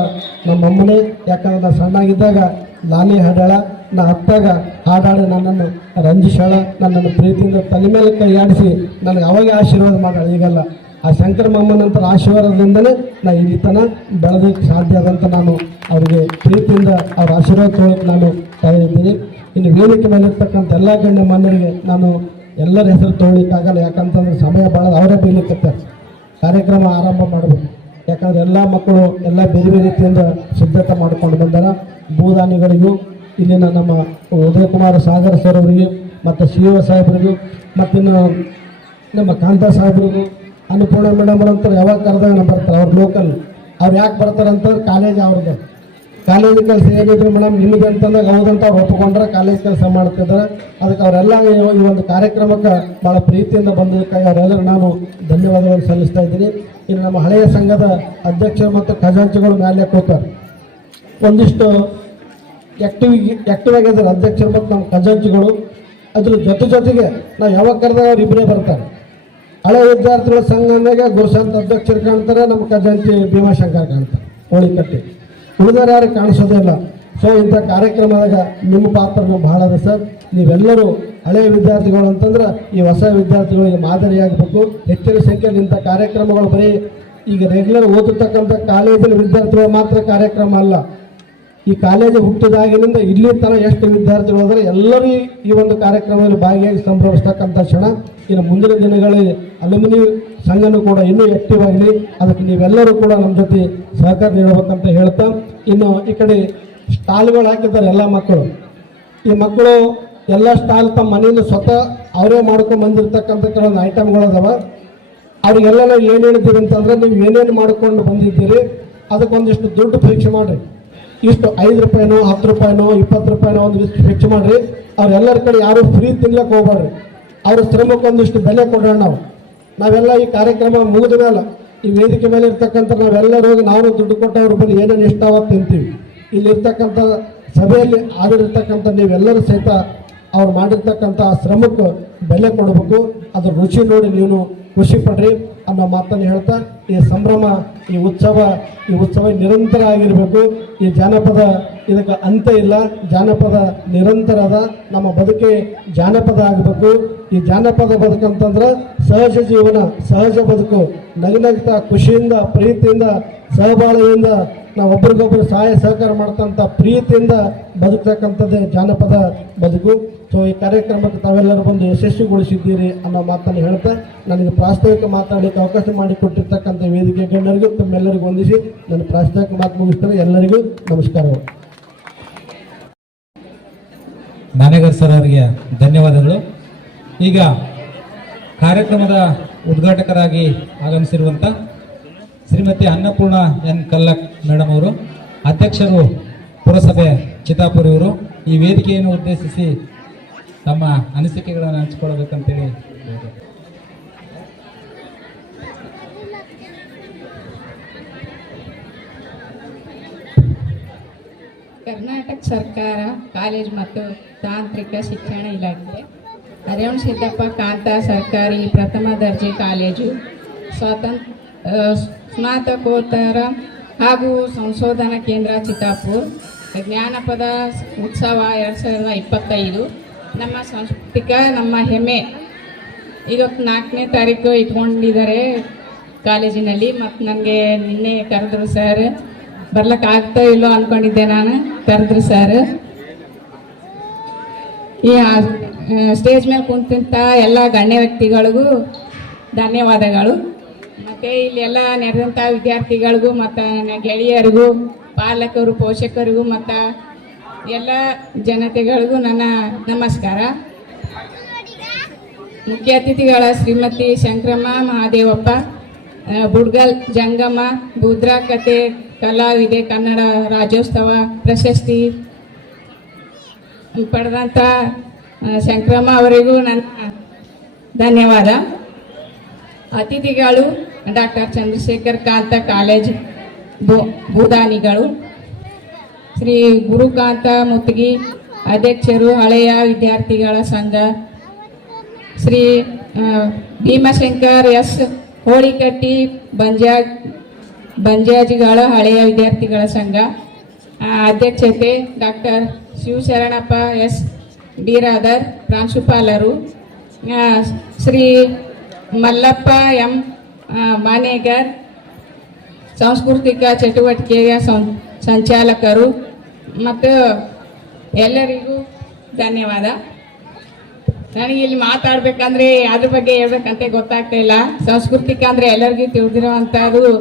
ನಮ್ಮ ಅಮ್ಮನೇ. ಯಾಕಂದ್ರೆ ನಾನು ಸಣ್ಣಾಗಿದ್ದಾಗ ನಾನೇ ಹಾಡಾಳ, ನಾ ಹತ್ತಾಗ ಹಾಡಾಡಿ ನನ್ನನ್ನು ರಂಜಿಸಾಳ, ನನ್ನನ್ನು ಪ್ರೀತಿಯಿಂದ ತಲೆ ಮೇಲೆ ಕೈ ಆಡಿಸಿ ನನಗೆ ಅವಾಗೆ ಆಶೀರ್ವಾದ ಮಾಡಾಳ. ಈಗಲ್ಲ, ಆ ಶಂಕರಮ್ಮನಂತರ ಆಶೀರ್ವಾದದಿಂದಲೇ ನಾ ಇಲ್ಲಿ ತನಕ ಬೆಳೆದಕ್ಕೆ ಸಾಧ್ಯ ಆದಂತ ನಾನು ಅವರಿಗೆ ಪ್ರೀತಿಯಿಂದ ಅವ್ರ ಆಶೀರ್ವಾದ ತೊಗೊಳಕ್ಕೆ ನಾನು ತಯಾರಿದ್ದೀನಿ. ಇನ್ನು ವೇದಿಕೆ ಮೇಲಿರ್ತಕ್ಕಂಥ ಎಲ್ಲ ಗಣ್ಯ ಮಾನ್ಯರಿಗೆ ನಾನು ಎಲ್ಲರ ಹೆಸರು ತೊಗೊಳ್ಳಿಕ್ಕಾಗಲ್ಲ. ಯಾಕಂತಂದ್ರೆ ಸಮಯ ಭಾಳ ಅವರೇ ಬೀಳಲಿಕ್ಕೆ ಕಾರ್ಯಕ್ರಮ ಆರಂಭ ಮಾಡಬೇಕು. ಯಾಕಂದ್ರೆ ಎಲ್ಲ ಮಕ್ಕಳು ಎಲ್ಲ ಬೇರೆ ಬೇರೆ ರೀತಿಯಿಂದ ಸಿದ್ಧತೆ ಮಾಡ್ಕೊಂಡು ಬಂದಾರ. ಭೂದಾನಿಗಳಿಗೂ, ಇಲ್ಲಿನ ನಮ್ಮ ಉದಯ ಕುಮಾರ ಸಾಗರ್ ಸರ್ ಅವರಿಗೆ, ಮತ್ತು ಶಿವ ಸಾಹೇಬರಿಗೂ, ಮತ್ತಿನ್ನು ನಮ್ಮ ಕಾಂತ ಸಾಹೇಬ್ರಿಗೂ, ಅನ್ನಪೂರ್ಣ ಮೇಡಮ್ ಅಂತಾರೆ ಯಾವಾಗ ಕರೆದಾಗ ಬರ್ತಾರೆ. ಅವ್ರು ಲೋಕಲ್. ಅವ್ರು ಯಾಕೆ ಬರ್ತಾರೆ ಅಂತಂದ್ರೆ ಕಾಲೇಜ್ ಅವ್ರದ್ದು ಕಾಲೇಜ್ ಕೆಲಸ ಏನಿದ್ರು ಮೇಡಮ್ ನಿಮಗೆ ಅಂತಂದಾಗ ಹೌದಂತ ಅವ್ರು ಒಪ್ಪಿಕೊಂಡ್ರೆ ಕಾಲೇಜ್ ಕೆಲಸ ಮಾಡ್ತಿದ್ದಾರೆ. ಅದಕ್ಕೆ ಅವರೆಲ್ಲ ಈ ಒಂದು ಕಾರ್ಯಕ್ರಮಕ್ಕೆ ಭಾಳ ಪ್ರೀತಿಯಿಂದ ಬಂದದಕ್ಕೆ ಅವರೆಲ್ಲರೂ ನಾನು ಧನ್ಯವಾದಗಳನ್ನು ಸಲ್ಲಿಸ್ತಾ ಇದ್ದೀನಿ. ಇನ್ನು ನಮ್ಮ ಹಳೆಯ ಸಂಘದ ಅಧ್ಯಕ್ಷರು ಮತ್ತು ಖಜಾಂಚಿಗಳು ಮೇಲೆ ಕೂತಾರೆ, ಒಂದಿಷ್ಟು ಆಕ್ಟಿವ್ ಆಗಿದ್ದಾರೆ ಅಧ್ಯಕ್ಷರು ಮತ್ತು ನಮ್ಮ ಖಜಾಂಚಿಗಳು. ಅದ್ರ ಜೊತೆಗೆ ನಾವು ಯಾವಾಗ ಕರೆದಾಗ ಅವ್ರು ಇಬ್ಬರೇ ಬರ್ತಾರೆ. ಹಳೆ ವಿದ್ಯಾರ್ಥಿಗಳ ಸಂಘ ಅಂದಾಗ ಗುರುಸಂತ ಅಧ್ಯಕ್ಷರು ಕಾಣ್ತಾರೆ, ನಮ್ಮ ಖಜಾಂಚಿ ಭೀಮಾಶಂಕರ್ ಕಾಣ್ತಾರೆ ಹೋಳಿಕಟ್ಟಿ, ಉಳಿದವರು ಯಾರು ಕಾಣಿಸೋದಿಲ್ಲ. ಸೊ ಇಂಥ ಕಾರ್ಯಕ್ರಮದಾಗ ನಿಮ್ಮ ಪಾತ್ರನೂ ಬಹಳ ಇದೆ ಸರ್. ನೀವೆಲ್ಲರೂ ಹಳೆಯ ವಿದ್ಯಾರ್ಥಿಗಳು ಅಂತಂದ್ರೆ ಈ ಹೊಸ ವಿದ್ಯಾರ್ಥಿಗಳಿಗೆ ಮಾದರಿಯಾಗಬೇಕು. ಹೆಚ್ಚಿನ ಸಂಖ್ಯೆಯಲ್ಲಿ ಇಂಥ ಕಾರ್ಯಕ್ರಮಗಳು ಬರೀ ಈಗ ರೆಗ್ಯುಲರ್ ಓದತಕ್ಕಂಥ ಕಾಲೇಜಿನ ವಿದ್ಯಾರ್ಥಿಗಳು ಮಾತ್ರ ಕಾರ್ಯಕ್ರಮ ಅಲ್ಲ. ಈ ಕಾಲೇಜು ಹುಟ್ಟಿದಾಗಿನಿಂದ ಇಲ್ಲಿ ತನಕ ಎಷ್ಟು ವಿದ್ಯಾರ್ಥಿಗಳು ಹೋದರೆ ಎಲ್ಲರೂ ಈ ಒಂದು ಕಾರ್ಯಕ್ರಮದಲ್ಲಿ ಭಾಗಿಯಾಗಿ ಸಂಭ್ರಮಿಸ್ತಕ್ಕಂಥ ಕ್ಷಣ. ಇನ್ನು ಮುಂದಿನ ದಿನಗಳಲ್ಲಿ ಅಲ್ಯುಮಿನಿ ಸಂಘನೂ ಕೂಡ ಇನ್ನೂ ಆಕ್ಟಿವ್ ಆಗಲಿ, ಅದಕ್ಕೆ ನೀವೆಲ್ಲರೂ ಕೂಡ ನಮ್ಮ ಜೊತೆ ಸಹಕಾರ ನೀಡಬೇಕಂತ ಹೇಳ್ತಾ, ಇನ್ನು ಈ ಕಡೆ ಸ್ಟಾಲ್ಗಳು ಹಾಕಿದ್ದಾರೆ ಎಲ್ಲ ಮಕ್ಕಳು. ಈ ಮಕ್ಕಳು ಎಲ್ಲ ಸ್ಟಾಲ್ ತಮ್ಮ ಮನೆಯಿಂದ ಸ್ವತಃ ಅವರೇ ಮಾಡ್ಕೊಂಡು ಬಂದಿರತಕ್ಕಂಥ ಕೆಲವೊಂದು ಐಟಮ್ಗಳು ಅದಾವ. ಅವ್ರಿಗೆಲ್ಲ ನಾವು ಏನು ಹೇಳ್ತೀವಿ ಅಂತಂದ್ರೆ, ನೀವು ಏನೇನು ಮಾಡ್ಕೊಂಡು ಬಂದಿದ್ದೀರಿ ಅದಕ್ಕೊಂದಿಷ್ಟು ದುಡ್ಡು ಪರೀಕ್ಷೆ ಮಾಡಿರಿ. ಇಷ್ಟು 5 ರೂಪಾಯಿನೋ 10 ರೂಪಾಯಿನೋ 20 ರೂಪಾಯಿನೋ ಒಂದಿಷ್ಟು ಹೆಚ್ಚು ಮಾಡಿರಿ. ಅವ್ರೆಲ್ಲರ ಕಡೆ ಯಾರು ಫ್ರೀ ತಿನ್ಲಕ್ಕೆ ಹೋಗ್ಬೇಡ್ರಿ. ಅವ್ರ ಶ್ರಮಕ್ಕೊಂದಿಷ್ಟು ಬೆಲೆ ಕೊಡೋಣ. ನಾವೆಲ್ಲ ಈ ಕಾರ್ಯಕ್ರಮ ಮುಗಿದ ಮೇಲೆ ಈ ವೇದಿಕೆ ಮೇಲೆ ಇರ್ತಕ್ಕಂಥ ನಾವೆಲ್ಲರೂ ಹೋಗಿ ನಾವು ದುಡ್ಡು ಕೊಟ್ಟು ಅವ್ರ ಬಳಿ ಏನೇನು ಇಷ್ಟಾವ ತಿಂತೀವಿ. ಇಲ್ಲಿರ್ತಕ್ಕಂಥ ಸಭೆಯಲ್ಲಿ ಆಗಿರ್ತಕ್ಕಂಥ ನೀವೆಲ್ಲರೂ ಸಹಿತ ಅವ್ರು ಮಾಡಿರ್ತಕ್ಕಂಥ ಶ್ರಮಕ್ಕೆ ಬೆಲೆ ಕೊಡಬೇಕು. ಅದ್ರ ರುಚಿ ನೋಡಿ ನೀವು ಖುಷಿ ಪಡ್ರಿ ಅನ್ನೋ ಮಾತನ್ನು ಹೇಳ್ತಾ, ಈ ಸಂಭ್ರಮ, ಈ ಉತ್ಸವ ನಿರಂತರ ಆಗಿರಬೇಕು. ಈ ಜಾನಪದ ಇದಕ್ಕೆ ಅಂತ್ಯ ಇಲ್ಲ. ಜಾನಪದ ನಿರಂತರದ ನಮ್ಮ ಬದುಕೆ ಜಾನಪದ ಆಗಬೇಕು. ಈ ಜಾನಪದ ಬದುಕಂತಂದ್ರೆ ಸಹಜ ಜೀವನ, ಸಹಜ ಬದುಕು, ನಗನಗ್ತಾ ಖುಷಿಯಿಂದ ಪ್ರೀತಿಯಿಂದ ಸಹಬಾಳ್ವೆಯಿಂದ ನಾವು ಒಬ್ರಿಗೊಬ್ರು ಸಹಾಯ ಸಹಕಾರ ಮಾಡ್ತಂಥ ಪ್ರೀತಿಯಿಂದ ಬದುಕ್ತಕ್ಕಂಥದ್ದೇ ಜಾನಪದ ಬದುಕು. ಸೊ ಈ ಕಾರ್ಯಕ್ರಮಕ್ಕೆ ತಾವೆಲ್ಲರೂ ಬಂದು ಯಶಸ್ವಿಗೊಳಿಸಿದ್ದೀರಿ ಅನ್ನೋ ಮಾತನ್ನು ಹೇಳ್ತಾ, ನನಗೆ ಪ್ರಾಸ್ತಾವಿಕ ಮಾತಾಡಲಿಕ್ಕೆ ಅವಕಾಶ ಮಾಡಿಕೊಟ್ಟಿರ್ತಕ್ಕಂಥ ವೇದಿಕೆ ಗಣ್ಯರಿಗೂ ತಮ್ಮೆಲ್ಲರಿಗೂ ವಂದಿಸಿ ನನ್ನ ಪ್ರಾಸ್ತಾವಿಕ ಮಾತು ಮುಗಿಸ್ತಾರೆ. ಎಲ್ಲರಿಗೂ ನಮಸ್ಕಾರಗಳು. ನಾನೇಗರ್ ಸರ್ ಅವರಿಗೆ ಧನ್ಯವಾದಗಳು. ಈಗ ಕಾರ್ಯಕ್ರಮದ ಉದ್ಘಾಟಕರಾಗಿ ಆಗಮಿಸಿರುವಂಥ ಶ್ರೀಮತಿ ಅನ್ನಪೂರ್ಣ ಎನ್ ಕಲ್ಲಕ್ ಮೇಡಮ್ ಅವರು, ಅಧ್ಯಕ್ಷರು ಪುರಸಭೆ ಚಿತ್ತಾಪುರ ಇವರು, ಈ ವೇದಿಕೆಯನ್ನು ಉದ್ದೇಶಿಸಿ ತಮ್ಮ ಅನಿಸಿಕೆಗಳನ್ನು ಹಂಚಿಕೊಳ್ಳಬೇಕಂತೇಳಿ. ಕರ್ನಾಟಕ ಸರ್ಕಾರ ಕಾಲೇಜು ಮತ್ತು ತಾಂತ್ರಿಕ ಶಿಕ್ಷಣ ಇಲಾಖೆ ಹರೇವಣ ಸಿದ್ದಪ್ಪ ಕಾಂತ ಸರ್ಕಾರಿ ಪ್ರಥಮ ದರ್ಜೆ ಕಾಲೇಜು ಸ್ನಾತಕೋತ್ತರ ಹಾಗೂ ಸಂಶೋಧನಾ ಕೇಂದ್ರ ಚಿತ್ತಾಪುರ್ ಜ್ಞಾನಪದ ಉತ್ಸವ 2025 ನಮ್ಮ ಸಾಂಸ್ಕೃತಿಕ ನಮ್ಮ ಹೆಮ್ಮೆ. ಇವತ್ತು 4ನೇ ತಾರೀಕು ಇಟ್ಕೊಂಡಿದ್ದಾರೆ ಕಾಲೇಜಿನಲ್ಲಿ. ಮತ್ತು ನನಗೆ ನಿನ್ನೆ ಕರೆದ್ರು ಸರ್, ಬರ್ಲಿಕ್ಕಾಗ್ತಾ ಇಲ್ಲೋ ಅಂದ್ಕೊಂಡಿದ್ದೆ ನಾನು. ಕರೆದ್ರು ಸರ್. ಈ ಸ್ಟೇಜ್ ಮೇಲೆ ಕುಂತಿಂತ ಎಲ್ಲ ಗಣ್ಯ ವ್ಯಕ್ತಿಗಳಿಗೂ ಧನ್ಯವಾದಗಳು. ಮತ್ತು ಇಲ್ಲೆಲ್ಲ ನೆರೆದಂಥ ವಿದ್ಯಾರ್ಥಿಗಳಿಗೂ ಮತ್ತು ನನ್ನ ಗೆಳೆಯರಿಗೂ ಪಾಲಕರು ಪೋಷಕರಿಗೂ ಮತ್ತು ಎಲ್ಲ ಜನತೆಗಳಿಗೂ ನನ್ನ ನಮಸ್ಕಾರ. ಮುಖ್ಯ ಅತಿಥಿಗಳ ಶ್ರೀಮತಿ ಶಂಕ್ರಮ್ಮ ಮಹಾದೇವಪ್ಪ, ಬುಡ್ಗಲ್ ಜಂಗಮ ಬುದ್ರಾ ಕತೆ ಕಲಾವಿದೆ, ಕನ್ನಡ ರಾಜ್ಯೋತ್ಸವ ಪ್ರಶಸ್ತಿ ಪಡೆದಂಥ ಶಂಕ್ರಮ್ಮ ಅವರಿಗೂ ನನ್ನ ಧನ್ಯವಾದ. ಅತಿಥಿಗಳು ಡಾಕ್ಟರ್ ಚಂದ್ರಶೇಖರ್ ಕಾಂತ ಕಾಲೇಜ್ ಭೂದಾನಿಗಳು, ಶ್ರೀ ಗುರುಕಾಂತ ಮುತ್ಗಿ ಅಧ್ಯಕ್ಷರು ಹಳೆಯ ವಿದ್ಯಾರ್ಥಿಗಳ ಸಂಘ, ಶ್ರೀ ಭೀಮಶಂಕರ್ ಎಸ್ ಹೋಳಿಕಟ್ಟಿ ಬಂಜಾಜಿಗಳ ಹಳೆಯ ವಿದ್ಯಾರ್ಥಿಗಳ ಸಂಘ ಅಧ್ಯಕ್ಷತೆ ಡಾಕ್ಟರ್ ಶಿವಶರಣಪ್ಪ ಎಸ್ ಬಿರಾದರ್ ಪ್ರಾಂಶುಪಾಲರು, ಶ್ರೀ ಮಲ್ಲಪ್ಪ ಎಂ ಮಾನೇಗರ್ ಸಾಂಸ್ಕೃತಿಕ ಚಟುವಟಿಕೆಯ ಸಂಚಾಲಕರು ಮತ್ತು ಎಲ್ಲರಿಗೂ ಧನ್ಯವಾದ. ನನಗೆ ಇಲ್ಲಿ ಮಾತಾಡ್ಬೇಕಂದ್ರೆ ಅದ್ರ ಬಗ್ಗೆ ಹೇಳ್ಬೇಕಂತ ಗೊತ್ತಾಗ್ತಾ ಇಲ್ಲ. ಸಾಂಸ್ಕೃತಿಕ ಅಂದ್ರೆ ಎಲ್ಲರಿಗೂ ತಿಳಿದಿರುವಂಥದ್ದು.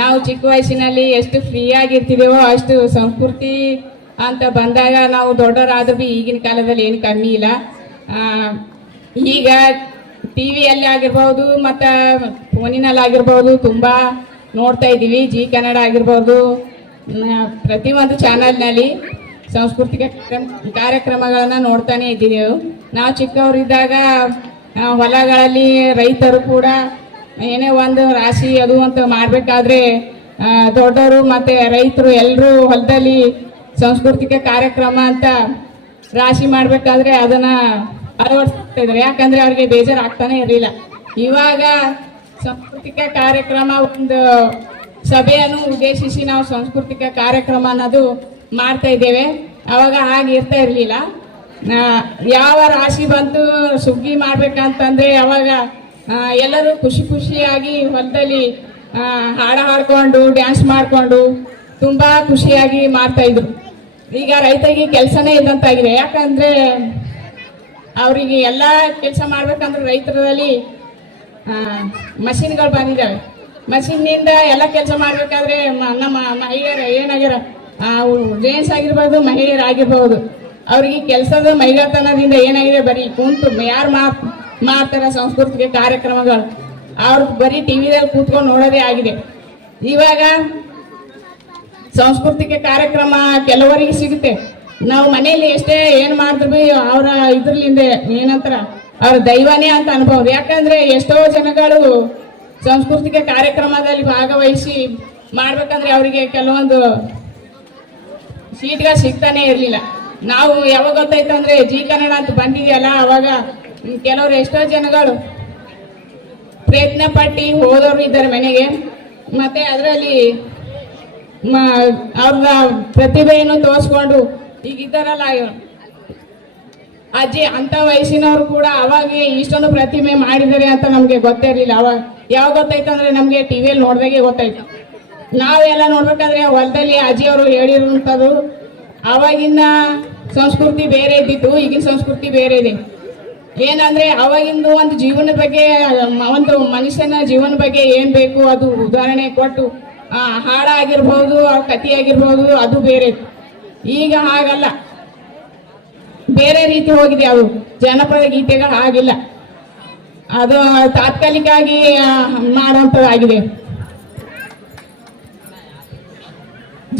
ನಾವು ಚಿಕ್ಕ ವಯಸ್ಸಿನಲ್ಲಿ ಎಷ್ಟು ಫ್ರೀ ಆಗಿರ್ತೀವೋ ಅಷ್ಟು ಸಂಸ್ಕೃತಿ ಅಂತ ಬಂದಾಗ ನಾವು ದೊಡ್ಡವರಾದ್ರೂ ಬಿ ಈಗಿನ ಕಾಲದಲ್ಲಿ ಏನು ಕಮ್ಮಿ ಇಲ್ಲ. ಈಗ ಟಿವಿಯಲ್ಲಿ ಆಗಿರ್ಬೋದು ಮತ್ತು ಫೋನಿನಲ್ಲಿ ಆಗಿರ್ಬೋದು ತುಂಬ ನೋಡ್ತಾ ಇದ್ದೀವಿ. ಜಿ ಕನ್ನಡ ಆಗಿರ್ಬೋದು ಪ್ರತಿಯೊಂದು ಚಾನಲ್ನಲ್ಲಿ ಸಾಂಸ್ಕೃತಿಕ ಕಾರ್ಯಕ್ರಮಗಳನ್ನು ನೋಡ್ತಾನೆ ಇದ್ದೀವಿ. ನಾವು ಚಿಕ್ಕವರಿದ್ದಾಗ ಹೊಲಗಳಲ್ಲಿ ರೈತರು ಕೂಡ ಏನೇ ಒಂದು ರಾಶಿ ಅದು ಅಂತ ಮಾಡಬೇಕಾದ್ರೆ ದೊಡ್ಡವರು ಮತ್ತು ರೈತರು ಎಲ್ಲರೂ ಹೊಲದಲ್ಲಿ ಸಾಂಸ್ಕೃತಿಕ ಕಾರ್ಯಕ್ರಮ ಅಂತ ರಾಶಿ ಮಾಡಬೇಕಾದ್ರೆ ಅದನ್ನು ಅಳವಡಿಸ್ತಾ ಇದ್ದಾರೆ. ಯಾಕಂದರೆ ಅವ್ರಿಗೆ ಬೇಜಾರಾಗ್ತಾನೆ ಇರಲಿಲ್ಲ. ಇವಾಗ ಸಾಂಸ್ಕೃತಿಕ ಕಾರ್ಯಕ್ರಮ ಒಂದು ಸಭೆಯನ್ನು ಉದ್ದೇಶಿಸಿ ನಾವು ಸಾಂಸ್ಕೃತಿಕ ಕಾರ್ಯಕ್ರಮ ಅನ್ನೋದು ಮಾಡ್ತಾ ಇದ್ದೇವೆ. ಅವಾಗ ಹಾಗೆ ಇರ್ತಾ ಇರಲಿಲ್ಲ. ಯಾವ ರಾಶಿ ಬಂತು ಸುಗ್ಗಿ ಮಾಡ್ಬೇಕಂತಂದ್ರೆ ಅವಾಗ ಎಲ್ಲರೂ ಖುಷಿ ಖುಷಿಯಾಗಿ ಹೊಲದಲ್ಲಿ ಹಾಡು ಹಾಡ್ಕೊಂಡು ಡ್ಯಾನ್ಸ್ ಮಾಡಿಕೊಂಡು ತುಂಬ ಖುಷಿಯಾಗಿ ಮಾಡ್ತಾ ಇದ್ರು. ಈಗ ರೈತರಿಗೆ ಕೆಲಸನೇ ಇದ್ದಂತಾಗಿದೆ. ಯಾಕಂದ್ರೆ ಅವರಿಗೆ ಎಲ್ಲ ಕೆಲಸ ಮಾಡ್ಬೇಕಂದ್ರೆ ರೈತರಲ್ಲಿ ಮಷಿನ್ಗಳು ಬಂದಿದ್ದಾವೆ. ಮಷಿನ್ನಿಂದ ಎಲ್ಲ ಕೆಲಸ ಮಾಡಬೇಕಾದ್ರೆ ನಮ್ಮ ಮಹಿಳೆಯರು ಏನಾಗ್ಯಾರ, ಜೆಂಟ್ಸ್ ಆಗಿರ್ಬೋದು ಮಹಿಳೆಯರು ಆಗಿರ್ಬೋದು, ಅವ್ರಿಗೆ ಕೆಲಸದ ಮೈಗತನದಿಂದ ಏನಾಗಿದೆ, ಬರೀ ಕುಂತು ಯಾರು ಮಾಡ್ತಾರೆ ಸಾಂಸ್ಕೃತಿಕ ಕಾರ್ಯಕ್ರಮಗಳು, ಅವ್ರು ಬರೀ ಟಿವಿದಲ್ಲಿ ಕೂತ್ಕೊಂಡು ನೋಡೋದೇ ಆಗಿದೆ. ಇವಾಗ ಸಾಂಸ್ಕೃತಿಕ ಕಾರ್ಯಕ್ರಮ ಕೆಲವರಿಗೆ ಸಿಗುತ್ತೆ. ನಾವು ಮನೆಯಲ್ಲಿ ಎಷ್ಟೇ ಏನು ಮಾಡಿದ್ರು ಬಿ ಅವರ ಇದ್ರಲಿಂದ ಏನಂತಾರ ಅವ್ರ ದೈವನೇ ಅಂತ ಅನ್ಬೋದು. ಯಾಕಂದ್ರೆ ಎಷ್ಟೋ ಜನಗಳು ಸಾಂಸ್ಕೃತಿಕ ಕಾರ್ಯಕ್ರಮದಲ್ಲಿ ಭಾಗವಹಿಸಿ ಮಾಡ್ಬೇಕಂದ್ರೆ ಅವರಿಗೆ ಕೆಲವೊಂದು ಸೀಟ್ಗಳು ಸಿಗ್ತಾನೆ ಇರಲಿಲ್ಲ. ನಾವು ಯಾವಾಗ ಗೊತ್ತಾಯ್ತಂದ್ರೆ ಜಿ ಕನ್ನಡ ಅಂತ ಬಂದಿದೆಯಲ್ಲ, ಅವಾಗ ಕೆಲವರು ಎಷ್ಟೋ ಜನಗಳು ಪ್ರಯತ್ನ ಪಟ್ಟು ಹೋದವರು ಇದ್ದಾರೆ ಮನೆಗೆ. ಮತ್ತೆ ಅದರಲ್ಲಿ ಅವ್ರ ಪ್ರತಿಭೆಯನ್ನು ತೋರಿಸ್ಕೊಂಡು ಈಗಿದ್ದಾರಲ್ಲ ಅಜ್ಜಿ ಅಂತ ವಯಸ್ಸಿನವರು ಕೂಡ ಅವಾಗ ಇಷ್ಟೊಂದು ಪ್ರತಿಮೆ ಮಾಡಿದ್ದಾರೆ ಅಂತ ನಮಗೆ ಗೊತ್ತೇ ಇರಲಿಲ್ಲ. ಅವಾಗ ಯಾವಾಗ ಗೊತ್ತಾಯ್ತು ಅಂದ್ರೆ ನಮಗೆ ಟಿವಿಯಲ್ಲಿ ನೋಡಿದಾಗೆ ಗೊತ್ತಾಯ್ತು. ನಾವೆಲ್ಲ ನೋಡ್ಬೇಕಾದ್ರೆ ಹೊಲದಲ್ಲಿ ಅಜ್ಜಿಯವರು ಹೇಳಿರುವಂಥದ್ದು ಅವಾಗಿನ ಸಂಸ್ಕೃತಿ ಬೇರೆ ಇದ್ದಿತ್ತು, ಈಗಿನ ಸಂಸ್ಕೃತಿ ಬೇರೆ ಇದೆ. ಏನಂದ್ರೆ ಅವಾಗಿಂದು ಒಂದು ಜೀವನದ ಬಗ್ಗೆ, ಒಂದು ಮನುಷ್ಯನ ಜೀವನ ಬಗ್ಗೆ ಏನ್ ಬೇಕು ಅದು ಉದಾಹರಣೆ ಕೊಟ್ಟು ಹಾಡಾಗಿರ್ಬೋದು, ಅವ್ರ ಕಥೆ ಆಗಿರ್ಬೋದು, ಅದು ಬೇರೆ. ಈಗ ಹಾಗಲ್ಲ, ಬೇರೆ ರೀತಿ ಹೋಗಿದೆ. ಅವು ಜನಪದ ಗೀತೆಗಳು ಆಗಿಲ್ಲ, ಅದು ತಾತ್ಕಾಲಿಕವಾಗಿ ಮಾಡುವಂಥದ್ದಾಗಿದೆ.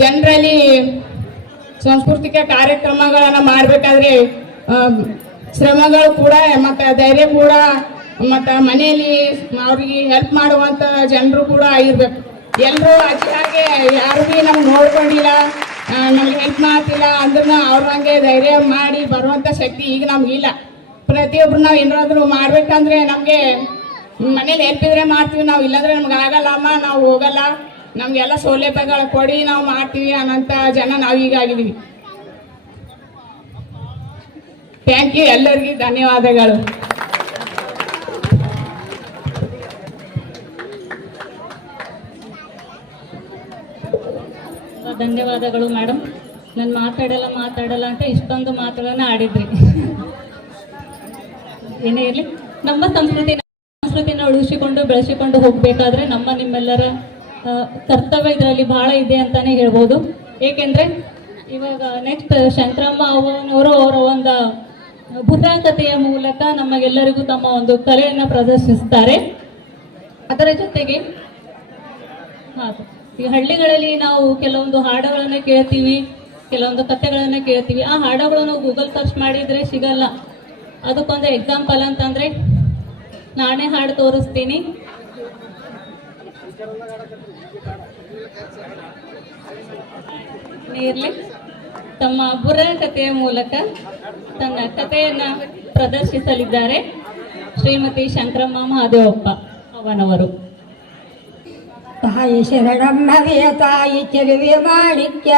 ಜನರಲ್ಲಿ ಸಾಂಸ್ಕೃತಿಕ ಕಾರ್ಯಕ್ರಮಗಳನ್ನು ಮಾಡಬೇಕಾದ್ರೆ ಶ್ರಮಗಳು ಕೂಡ ಮತ್ತು ಧೈರ್ಯ ಕೂಡ ಮತ್ತು ಮನೆಯಲ್ಲಿ ಅವ್ರಿಗೆ ಹೆಲ್ಪ್ ಮಾಡುವಂಥ ಜನರು ಕೂಡ ಇರಬೇಕು. ಎಲ್ಲರೂ ಅಜ್ಜಿ ಹಾಗೆ ಯಾರು ಭೀ ನಮ್ಗೆ ನೋಡ್ಕೊಂಡಿಲ್ಲ, ನಮ್ಗೆ ಹೆಲ್ಪ್ ಮಾಡ್ತಿಲ್ಲ ಅಂದ್ರೂ ಅವ್ರ ಹಂಗೆ ಧೈರ್ಯ ಮಾಡಿ ಬರುವಂಥ ಶಕ್ತಿ ಈಗ ನಮಗಿಲ್ಲ. ಪ್ರತಿಯೊಬ್ರು ನಾವು ಏನಾದರೂ ಮಾಡ್ಬೇಕಂದ್ರೆ ನಮಗೆ ಮನೇಲಿ ಹೆಲ್ಪ್ ಇದ್ರೆ ಮಾಡ್ತೀವಿ, ನಾವು ಇಲ್ಲಾಂದ್ರೆ ನಮ್ಗೆ ಆಗಲ್ಲ ಅಮ್ಮ, ನಾವು ಹೋಗಲ್ಲ, ನಮಗೆಲ್ಲ ಸೌಲಭ್ಯಗಳು ಕೊಡಿ ನಾವು ಮಾಡ್ತೀವಿ ಅನ್ನೋಂಥ ಜನ ನಾವೀಗ ಆಗಿದ್ದೀವಿ. ಥ್ಯಾಂಕ್ ಯು, ಎಲ್ಲರಿಗೂ ಧನ್ಯವಾದಗಳು. ಧನ್ಯವಾದಗಳು ಮೇಡಮ್. ನಾನು ಮಾತಾಡಲ್ಲ ಅಂತ ಇಷ್ಟೊಂದು ಮಾತುಗಳನ್ನ ಆಡಿದ್ರಿ. ಏನೇ ಇರಲಿ, ನಮ್ಮ ಸಂಸ್ಕೃತಿನ ಉಳಿಸಿಕೊಂಡು ಬೆಳೆಸಿಕೊಂಡು ಹೋಗಬೇಕಾದ್ರೆ ನಿಮ್ಮೆಲ್ಲರ ಕರ್ತವ್ಯ ಇದರಲ್ಲಿ ಬಹಳ ಇದೆ ಅಂತಾನೆ ಹೇಳ್ಬೋದು. ಏಕೆಂದ್ರೆ ಇವಾಗ ನೆಕ್ಸ್ಟ್ ಶಂಕರಮ್ಮ ಅವರ ಒಂದು ಬುರ್ರಾ ಕಥೆಯ ಮೂಲಕ ನಮಗೆಲ್ಲರಿಗೂ ತಮ್ಮ ಒಂದು ಕಲೆಯನ್ನು ಪ್ರದರ್ಶಿಸ್ತಾರೆ. ಅದರ ಜೊತೆಗೆ ಈ ಹಳ್ಳಿಗಳಲ್ಲಿ ನಾವು ಕೆಲವೊಂದು ಹಾಡುಗಳನ್ನು ಕೇಳ್ತೀವಿ, ಕೆಲವೊಂದು ಕಥೆಗಳನ್ನು ಕೇಳ್ತೀವಿ. ಆ ಹಾಡುಗಳನ್ನು ಗೂಗಲ್ ಸರ್ಚ್ ಮಾಡಿದರೆ ಸಿಗಲ್ಲ. ಅದಕ್ಕೊಂದು ಎಕ್ಸಾಂಪಲ್ ಅಂತಂದರೆ ನಾನೇ ಹಾಡು ತೋರಿಸ್ತೀನಿ. ಇರಲಿ, ತಮ್ಮ ಬುರ್ರಾ ಕಥೆಯ ಮೂಲಕ ತನ್ನ ಕಥೆಯನ್ನು ಪ್ರದರ್ಶಿಸಲಿದ್ದಾರೆ ಶ್ರೀಮತಿ ಶಂಕರಮ್ಮ ಮಹಾದೇವಪ್ಪ ಅವನವರು. ತಾಯಿ ಶರಣಮ್ಮವಿಯ ತಾಯಿ ಚೆಲುವೆ ಮಾಣಿಕ್ಯ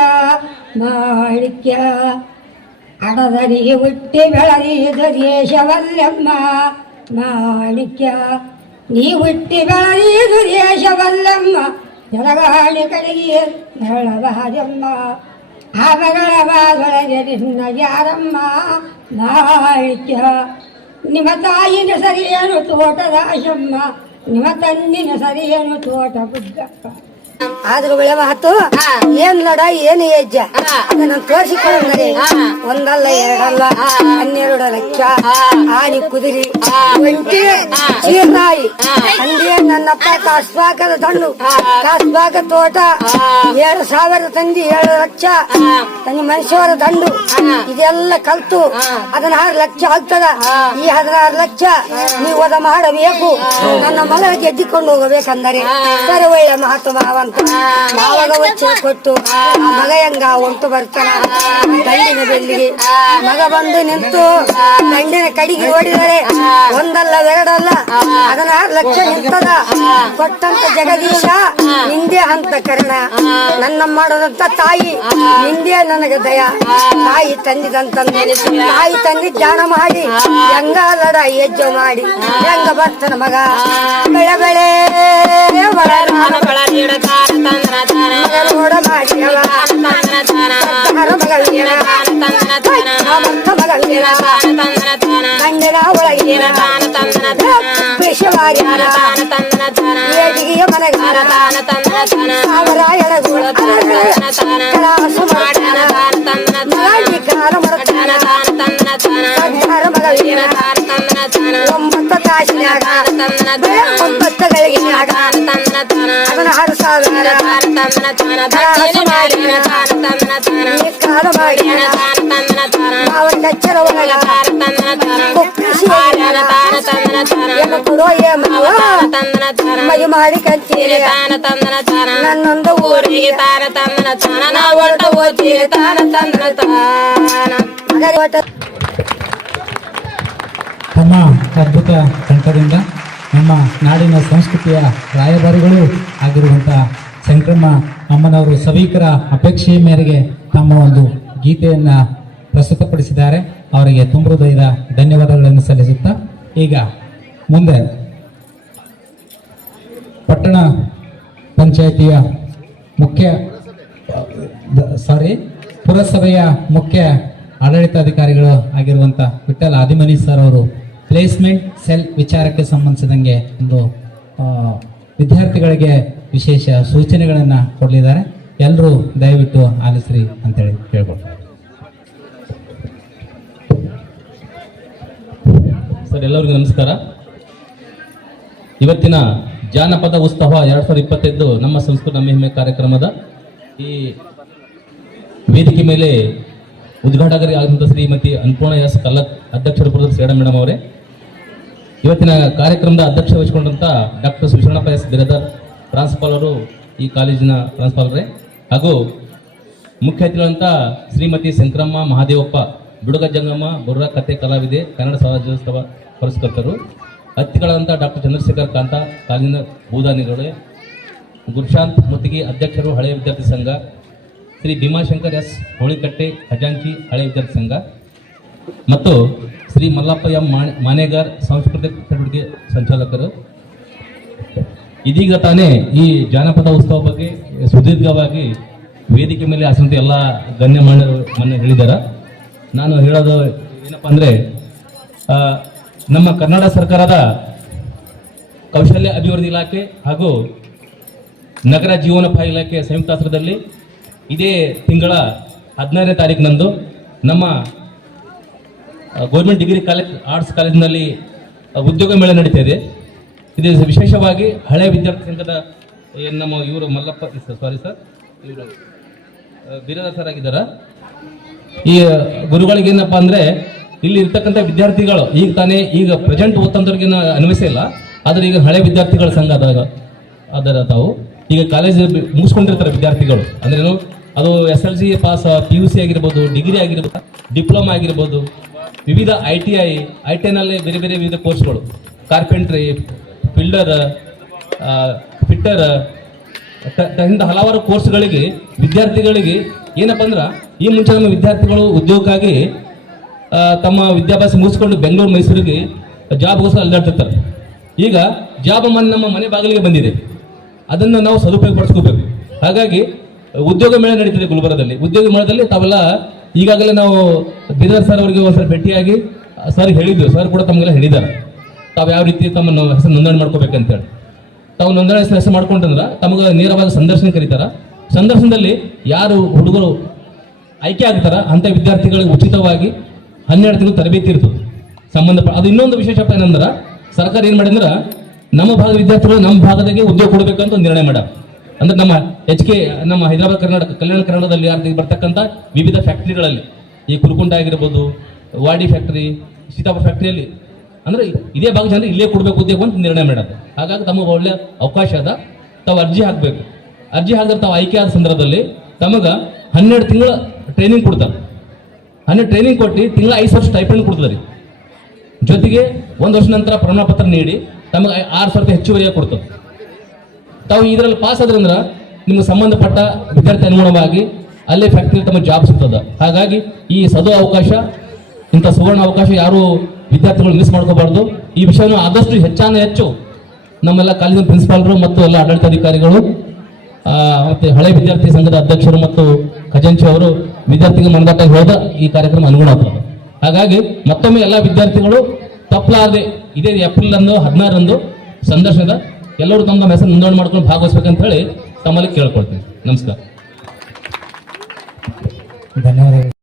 ಮಾಣಿಕ್ಯ, ಅಡದರಿ ಹುಟ್ಟಿ ಬೆಳದಿ ದುರ್ಯೇಶವಲ್ಲಮ್ಮ ಮಾಣಿಕ್ಯ, ನೀ ಹುಟ್ಟಿ ಬೆಳದಿ ದುರ್ಯೇಶವಲ್ಲಮ್ಮ, ಜಲಗಾಳಿ ಕಡೆಗೆ ಬೆಳಬಾಜಮ್ಮ, ಆ ಮಗಳ ಬಾದೊಳಗೆ ನಿನ್ನ ಯಾರಮ್ಮ ಮಾಣಿಕ್ಯ, ನಿಮ್ಮ ತಾಯಿನ ಸರಿಯೇನು ತೋಟದಾಶಮ್ಮ, ನಿಮ್ಮ ತಂದಿನ ಸರಿಯೇನು ತೋಟ ಬುದ್ದಪ್ಪ, ಆದ್ರೂ ಒಳ್ಳೆ ಮಾತು ಏನ್ ಲಡ ಏನು ಹೆಜ್ಜ ಅದನ್ನ ತೋರಿಸಿಕೊಳ್ಳುತ್ತದೆ. ಒಂದಲ್ಲ ಎರಡಲ್ಲ 12 ಲಕ್ಷ ಆನಿ ಕುದುರಿ ಒಂಟಿ ಚೀರ್ನಾಯಿ ಅಂದೇ ನನ್ನಪ್ಪ ಕಾಸ್ಬಾಗದ ದಂಡು ಕಾಸ್ಬಾಗ ತೋಟ 7,000 ತಂದಿ 7 ಲಕ್ಷ ತನ್ನ ಮನುಷ್ಯವರ ದಂಡು ಇದೆಲ್ಲ ಕಲ್ತು 16 ಲಕ್ಷ ಆಗ್ತದ. ಈ 16 ಲಕ್ಷ ನೀವು ವದ ಮಾಡಬೇಕು, ನನ್ನ ಮಗ ಗೆದ್ದಿಕೊಂಡು ಹೋಗಬೇಕಂದರೆ ಸರಿ ಒಳ್ಳೆ ಮಾತು ಮಾವಂತ ಮಾವಾಗ ವಚನ ಕೊಟ್ಟು ಆ ಮಗ ಹೆಂಗ ಹೊಂಟು ಬರ್ತಾನ ದಂಡಿನ ಬೆಲ್ಲಿಗೆ ಮಗ ಬಂದು ನಿಂತು ದಂಡಿನ ಕಡಿಗೆ ಓಡಿದರೆ ಒಂದಲ್ಲ ಎರಡಲ್ಲ 16 ಲಕ್ಷ ನಿಂತದ. ಕೊಟ್ಟಂತ ಜಗದೀಶ ನಿಂದೆ ಅಂತ ಕರ್ಣ, ನನ್ನ ಮಾಡೋದಂತ ತಾಯಿ ನಿಂದೆ ನನಗೆ ದಯ. ತಾಯಿ ತಂದಿದಂತಂದು ತಾಯಿ ತಂದಿ ಧ್ಯಾನ ಮಾಡಿ ಹೆಂಗ ಲಡ ಹೆಜ್ಜೆ ಮಾಡಿ ಹೆಂಗ ಬರ್ತಾನ ಮಗ ಬೆಳೆ ಬೆಳೆ ಮಗನೋಡ ಮಾಡಿ ಗಂಡನ ಒಳಗಿನ ವಿಷವಾಗಿ ಏಟಿಗೆಯ ಮನಗಾರ ಸಾವಿರ ಎಳಗೋಳ ಕಲಾಸು ಮಾಡ್ತಾನ ಕಾಲ ಮಾಡ್ತಾನ ಸಂಸಾರ ಮಗಳಿನ 9 ತಾಸಿನಾಗ 9 ಗಳಿಗೆನಾಗ 16,000 ಕಲಾಸು ಮಾಡಿನ ಕಾಲ ಮಾಡಿನ ಅವನ ಎಚ್ಚರ ಒಳಗ ಕುಪ್ಪಿಸಿ ಎಲ್ಲ ಕೊಡೋ ಮಾವ ಮೈ ಮಾಡಿ ಕಂತೀರಿ ನನ್ನೊಂದು ಊರಿಗೆ ತಮ್ಮ ಅದ್ಭುತ ಕಂಠದಿಂದ ನಮ್ಮ ನಾಡಿನ ಸಂಸ್ಕೃತಿಯ ರಾಯಭಾರಿಗಳು ಆಗಿರುವಂಥ ಶಂಕರಮ್ಮ ಅಮ್ಮನವರು ಸಭಿಕರ ಅಪೇಕ್ಷೆಯ ಮೇರೆಗೆ ತಮ್ಮ ಒಂದು ಗೀತೆಯನ್ನು ಪ್ರಸ್ತುತಪಡಿಸಿದ್ದಾರೆ. ಅವರಿಗೆ ತುಂಬ ಹೃದಯದ ಧನ್ಯವಾದಗಳನ್ನು ಸಲ್ಲಿಸುತ್ತಾ ಈಗ ಮುಂದೆ ಪಟ್ಟಣ ಪಂಚಾಯಿತಿಯ ಪುರಸಭೆಯ ಮುಖ್ಯ ಆಡಳಿತಾಧಿಕಾರಿಗಳು ಆಗಿರುವಂಥ ವಿಠಲ್ ಆದಿಮನಿ ಸರ್ ಅವರು ಪ್ಲೇಸ್ಮೆಂಟ್ ಸೆಲ್ ವಿಚಾರಕ್ಕೆ ಸಂಬಂಧಿಸಿದಂಗೆ ಒಂದು ವಿದ್ಯಾರ್ಥಿಗಳಿಗೆ ವಿಶೇಷ ಸೂಚನೆಗಳನ್ನು ಕೊಡಲಿದ್ದಾರೆ. ಎಲ್ಲರೂ ದಯವಿಟ್ಟು ಆಲಿಸ್ರಿ ಅಂತೇಳಿ ಕೇಳ್ಕೊಳ್ತಾರೆ. ಸರ್, ಎಲ್ಲರಿಗೂ ನಮಸ್ಕಾರ. ಇವತ್ತಿನ ಜಾನಪದ ಉತ್ಸವ 2025 ನಮ್ಮ ಸಂಸ್ಕೃತಿ ಮಹಿಮೆ ಕಾರ್ಯಕ್ರಮದ ಈ ವೇದಿಕೆ ಮೇಲೆ ಉದ್ಘಾಟಕರಿಗೆ ಆಗಿರುವಂಥ ಶ್ರೀಮತಿ ಅನ್ನಪೂರ್ಣ ಎಸ್ ಕಲ್ಲಕ್ ಅಧ್ಯಕ್ಷರು ಬರೋದು ಸೇಡ ಮೇಡಮ್ ಅವರೇ. ಇವತ್ತಿನ ಕಾರ್ಯಕ್ರಮದ ಅಧ್ಯಕ್ಷ ವಹಿಸಿಕೊಂಡಂಥ ಡಾಕ್ಟರ್ ವಿಶ್ವಣಪ್ಪ ಎಸ್ ಬಿರದರ್ ಪ್ರಾಂಶುಪಾಲರು, ಈ ಕಾಲೇಜಿನ ಪ್ರಾಂಶುಪಾಲರೇ, ಹಾಗೂ ಮುಖ್ಯ ಅತಿಥಿಗಳಂತ ಶ್ರೀಮತಿ ಶಂಕರಮ್ಮ ಮಹಾದೇವಪ್ಪ ಬಿಡುಗ ಜಂಗಮ್ಮ ಬುರ್ರ ಕಥೆ ಕಲಾವಿದೆ, ಕನ್ನಡ ಸಮಾಜೋತ್ಸವ ಪುರಸ್ಕರ್ತರು, ಅತಿಥಿಗಳಂತ ಡಾಕ್ಟರ್ ಚಂದ್ರಶೇಖರ್ ಕಾಂತ ಕಾಲಿನ ಭೂದಾನಿಗಳೇ, ಗುರುಶಾಂತ್ ಮುತ್ತಿಗೆ ಅಧ್ಯಕ್ಷರು ಹಳೆಯ ವಿದ್ಯಾರ್ಥಿ ಸಂಘ, ಶ್ರೀ ಭೀಮಾಶಂಕರ್ ಎಸ್ ಹೋಳಿಕಟ್ಟೆ ಖಜಾಂಚಿ ಹಳೆಯ ವಿದ್ಯಾರ್ಥಿ ಸಂಘ, ಮತ್ತು ಶ್ರೀ ಮಲ್ಲಪ್ಪ ಎಂ ಮಾನೇಗಾರ್ ಸಾಂಸ್ಕೃತಿಕ ಚಟುವಟಿಕೆ ಸಂಚಾಲಕರು. ಇದೀಗ ತಾನೇ ಈ ಜಾನಪದ ಉತ್ಸವ ಬಗ್ಗೆ ಸುದೀರ್ಘವಾಗಿ ವೇದಿಕೆ ಮೇಲೆ ಆಸಂತ ಎಲ್ಲ ಗಣ್ಯಮಾನ್ಯರು ಮೊನ್ನೆ ಹೇಳಿದ್ದಾರೆ. ನಾನು ಹೇಳೋದು ಏನಪ್ಪ ಅಂದರೆ, ನಮ್ಮ ಕರ್ನಾಟಕ ಸರ್ಕಾರದ ಕೌಶಲ್ಯ ಅಭಿವೃದ್ಧಿ ಇಲಾಖೆ ಹಾಗೂ ನಗರ ಜೀವನೋಪಾಯ ಇಲಾಖೆ ಸಂಯುಕ್ತ ಆಶ್ರಯದಲ್ಲಿ ಇದೇ ತಿಂಗಳ 16ನೇ ತಾರೀಕಿನಂದು ನಮ್ಮ ಗೌರ್ಮೆಂಟ್ ಡಿಗ್ರಿ ಕಾಲೇಜ್ ಆರ್ಟ್ಸ್ ಕಾಲೇಜಿನಲ್ಲಿ ಉದ್ಯೋಗ ಮೇಳ ನಡೀತಾ ಇದೆ. ಇದು ವಿಶೇಷವಾಗಿ ಹಳೆಯ ವಿದ್ಯಾರ್ಥಿ ಸಂಘದ ಏನು ನಮ್ಮ ಇವರು ಮಲ್ಲಪ್ಪ ಇವರು ಬಿರದರ್ ಸರ್ ಆಗಿದ್ದಾರೆ. ಈ ಗುರುಗಳಿಗೆ ಏನಪ್ಪ ಅಂದರೆ, ಇಲ್ಲಿ ಇರ್ತಕ್ಕಂಥ ವಿದ್ಯಾರ್ಥಿಗಳು ಈಗ ಪ್ರೆಸೆಂಟ್ ಓದ್ತಂದ್ರಿಗೇನು ಅನ್ವಯಿಸಿಲ್ಲ, ಆದರೆ ಈಗ ಹಳೆ ವಿದ್ಯಾರ್ಥಿಗಳ ಸಂಘ ಅದರ ತಾವು ಈಗ ಕಾಲೇಜ್ ಮುಗಿಸ್ಕೊಂಡಿರ್ತಾರೆ ವಿದ್ಯಾರ್ಥಿಗಳು. ಅಂದ್ರೇನು, ಅದು SLC ಪಾಸ್, PUC ಆಗಿರ್ಬೋದು, ಡಿಗ್ರಿ ಆಗಿರ್ಬೋದು, ಡಿಪ್ಲೊಮಾ ಆಗಿರ್ಬೋದು, ವಿವಿಧ ITI-ನಲ್ಲಿ ಬೇರೆ ಬೇರೆ ವಿವಿಧ ಕೋರ್ಸ್ಗಳು, ಕಾರ್ಪೆಂಟ್ರಿ, ಫಿಲ್ಡರ್, ಫಿಟ್ಟರ್, ಇಂಥ ಹಲವಾರು ಕೋರ್ಸ್ಗಳಿಗೆ ವಿದ್ಯಾರ್ಥಿಗಳಿಗೆ ಏನಪ್ಪ ಅಂದ್ರೆ, ಈ ಮುಂಚೆ ನಮ್ಮ ವಿದ್ಯಾರ್ಥಿಗಳು ಉದ್ಯೋಗಕ್ಕಾಗಿ ತಮ್ಮ ವಿದ್ಯಾಭ್ಯಾಸ ಮುಗಿಸ್ಕೊಂಡು ಬೆಂಗಳೂರು ಮೈಸೂರಿಗೆ ಜಾಬ್ಗೋಸ್ಕರ ಅಲ್ದಾಡ್ತಿರ್ತಾರೆ. ಈಗ ಜಾಬ್ ನಮ್ಮ ಮನೆ ಬಾಗಿಲಿಗೆ ಬಂದಿದೆ, ಅದನ್ನು ನಾವು ಸದುಪಯೋಗ ಪಡಿಸ್ಕೋಬೇಕು. ಹಾಗಾಗಿ ಉದ್ಯೋಗ ಮೇಳ ನಡೀತಿದೆ ಗುಲ್ಬರ್ಗದಲ್ಲಿ. ಉದ್ಯೋಗ ಮೇಳದಲ್ಲಿ ತಾವೆಲ್ಲ ಈಗಾಗಲೇ ನಾವು ಬಿದರ್ ಸರ್ ಅವರಿಗೆ ಒಂದ್ಸಲ ಭೇಟಿಯಾಗಿ ಸರ್ ಹೇಳಿದ್ವಿ, ಸರ್ ಕೂಡ ತಮಗೆಲ್ಲ ಹೇಳಿದ್ದಾರೆ ತಾವು ಯಾವ ರೀತಿ ತಮ್ಮನ್ನು ಹೆಸರು ನೋಂದಣಿ ಮಾಡ್ಕೋಬೇಕಂತೇಳಿ. ತಾವು ನೋಂದಣಿ ಹೆಸರು ಮಾಡ್ಕೊಂಡ್ರಂದ್ರೆ ತಮಗೆ ನೇರವಾಗಿ ಸಂದರ್ಶನ ಕರೀತಾರ. ಸಂದರ್ಶನದಲ್ಲಿ ಯಾರು ಹುಡುಗರು ಆಯ್ಕೆ ಆಗ್ತಾರ ಅಂತ ವಿದ್ಯಾರ್ಥಿಗಳಿಗೆ ಉಚಿತವಾಗಿ 12 ತಿಂಗಳು ತರಬೇತಿ ಇರ್ತದೆ ಅದು ಇನ್ನೊಂದು ವಿಶೇಷಪ್ಪ ಏನಂದ್ರೆ ಸರ್ಕಾರ ಏನು ಮಾಡಿದ್ರೆ ನಮ್ಮ ಭಾಗದ ವಿದ್ಯಾರ್ಥಿಗಳು ನಮ್ಮ ಭಾಗದಾಗೆ ಉದ್ಯೋಗ ಕೊಡಬೇಕಂತ ಒಂದು ನಿರ್ಣಯ ಮಾಡ್ಯಾರ. ಅಂದ್ರೆ ನಮ್ಮ ಹೈದರಾಬಾದ್ ಕಲ್ಯಾಣ ಕರ್ನಾಟಕದಲ್ಲಿ ಬರ್ತಕ್ಕಂಥ ವಿವಿಧ ಫ್ಯಾಕ್ಟ್ರಿಗಳಲ್ಲಿ ಈ ಕುರುಕುಂಡ ಆಗಿರ್ಬೋದು, ವಾಡಿ ಫ್ಯಾಕ್ಟ್ರಿ, ಸೀತಾಪುರ ಫ್ಯಾಕ್ಟ್ರಿಯಲ್ಲಿ ಅಂದ್ರೆ ಇದೇ ಭಾಗ ಜನರು ಇಲ್ಲೇ ಕೊಡಬೇಕು ಉದ್ಯೋಗ ಅಂತ ನಿರ್ಣಯ ಮಾಡ್ಯಾರ. ಹಾಗಾಗಿ ತಮಗೆ ಒಳ್ಳೆ ಅವಕಾಶ ಅದ. ತಾವು ಅರ್ಜಿ ಹಾಕಬೇಕು. ಅರ್ಜಿ ಹಾಕಿದ್ರೆ ತಾವು ಆಯ್ಕೆ ಆದ ಸಂದರ್ಭದಲ್ಲಿ ತಮಗೆ 12 ತಿಂಗಳ ಟ್ರೈನಿಂಗ್ ಕೊಡ್ತಾರೆ. 12 ಟ್ರೈನಿಂಗ್ ಕೊಟ್ಟು ತಿಂಗಳ 5 ವರ್ಷ ಸ್ಟೈಪೆಂಡ್ ಕೊಡ್ತಾರೆ. ಜೊತೆಗೆ 1 ವರ್ಷ ನಂತರ ಪ್ರಮಾಣ ಪತ್ರ ನೀಡಿ ತಮಗೆ 6,000 ರೂಪಾಯಿ ಹೆಚ್ಚುವರಿಯಾಗಿ ಕೊಡ್ತಾರೆ. ತಾವು ಇದರಲ್ಲಿ ಪಾಸ್ ಆದ್ರಂದ್ರೆ ನಿಮ್ಗೆ ಸಂಬಂಧಪಟ್ಟ ವಿದ್ಯಾರ್ಥಿ ಅನುಗುಣವಾಗಿ ಅಲ್ಲೇ ಫ್ಯಾಕ್ಟ್ರಿ ತಮ್ಮ ಜಾಬ್ ಸಿಗ್ತದೆ. ಹಾಗಾಗಿ ಈ ಸದು ಅವಕಾಶ, ಇಂಥ ಸುವರ್ಣ ಅವಕಾಶ ಯಾರು ವಿದ್ಯಾರ್ಥಿಗಳು ಮಿಸ್ ಮಾಡ್ಕೋಬಾರ್ದು. ಈ ವಿಷಯವನ್ನು ಆದಷ್ಟು ಹೆಚ್ಚು ನಮ್ಮೆಲ್ಲ ಕಾಲೇಜಿನ ಪ್ರಿನ್ಸಿಪಾಲ್ರು ಮತ್ತು ಎಲ್ಲ ಆಡಳಿತಾಧಿಕಾರಿಗಳು ಮತ್ತೆ ಹಳೆ ವಿದ್ಯಾರ್ಥಿ ಸಂಘದ ಅಧ್ಯಕ್ಷರು ಮತ್ತು ಖಜಾಂಚಿ ಅವರು ವಿದ್ಯಾರ್ಥಿಗೆ ಮನದಾಟ ಹೋದ ಈ ಕಾರ್ಯಕ್ರಮ ಅನುಗುಣ ಆಗ್ತದೆ. ಹಾಗಾಗಿ ಮತ್ತೊಮ್ಮೆ ಎಲ್ಲ ವಿದ್ಯಾರ್ಥಿಗಳು ತಪ್ಪಲಾರದೆ ಇದೇ ಏಪ್ರಿಲ್ 16 ಸಂದರ್ಶನದ ಎಲ್ಲರೂ ತಮ್ಮ ಹೆಸರು ನೋಂದಣಿ ಮಾಡ್ಕೊಂಡು ಭಾಗವಹಿಸ್ಬೇಕಂತ ಹೇಳಿ ತಮ್ಮಲ್ಲಿ ಕೇಳ್ಕೊಳ್ತೀನಿ. ನಮಸ್ಕಾರ. ಧನ್ಯವಾದಗಳು.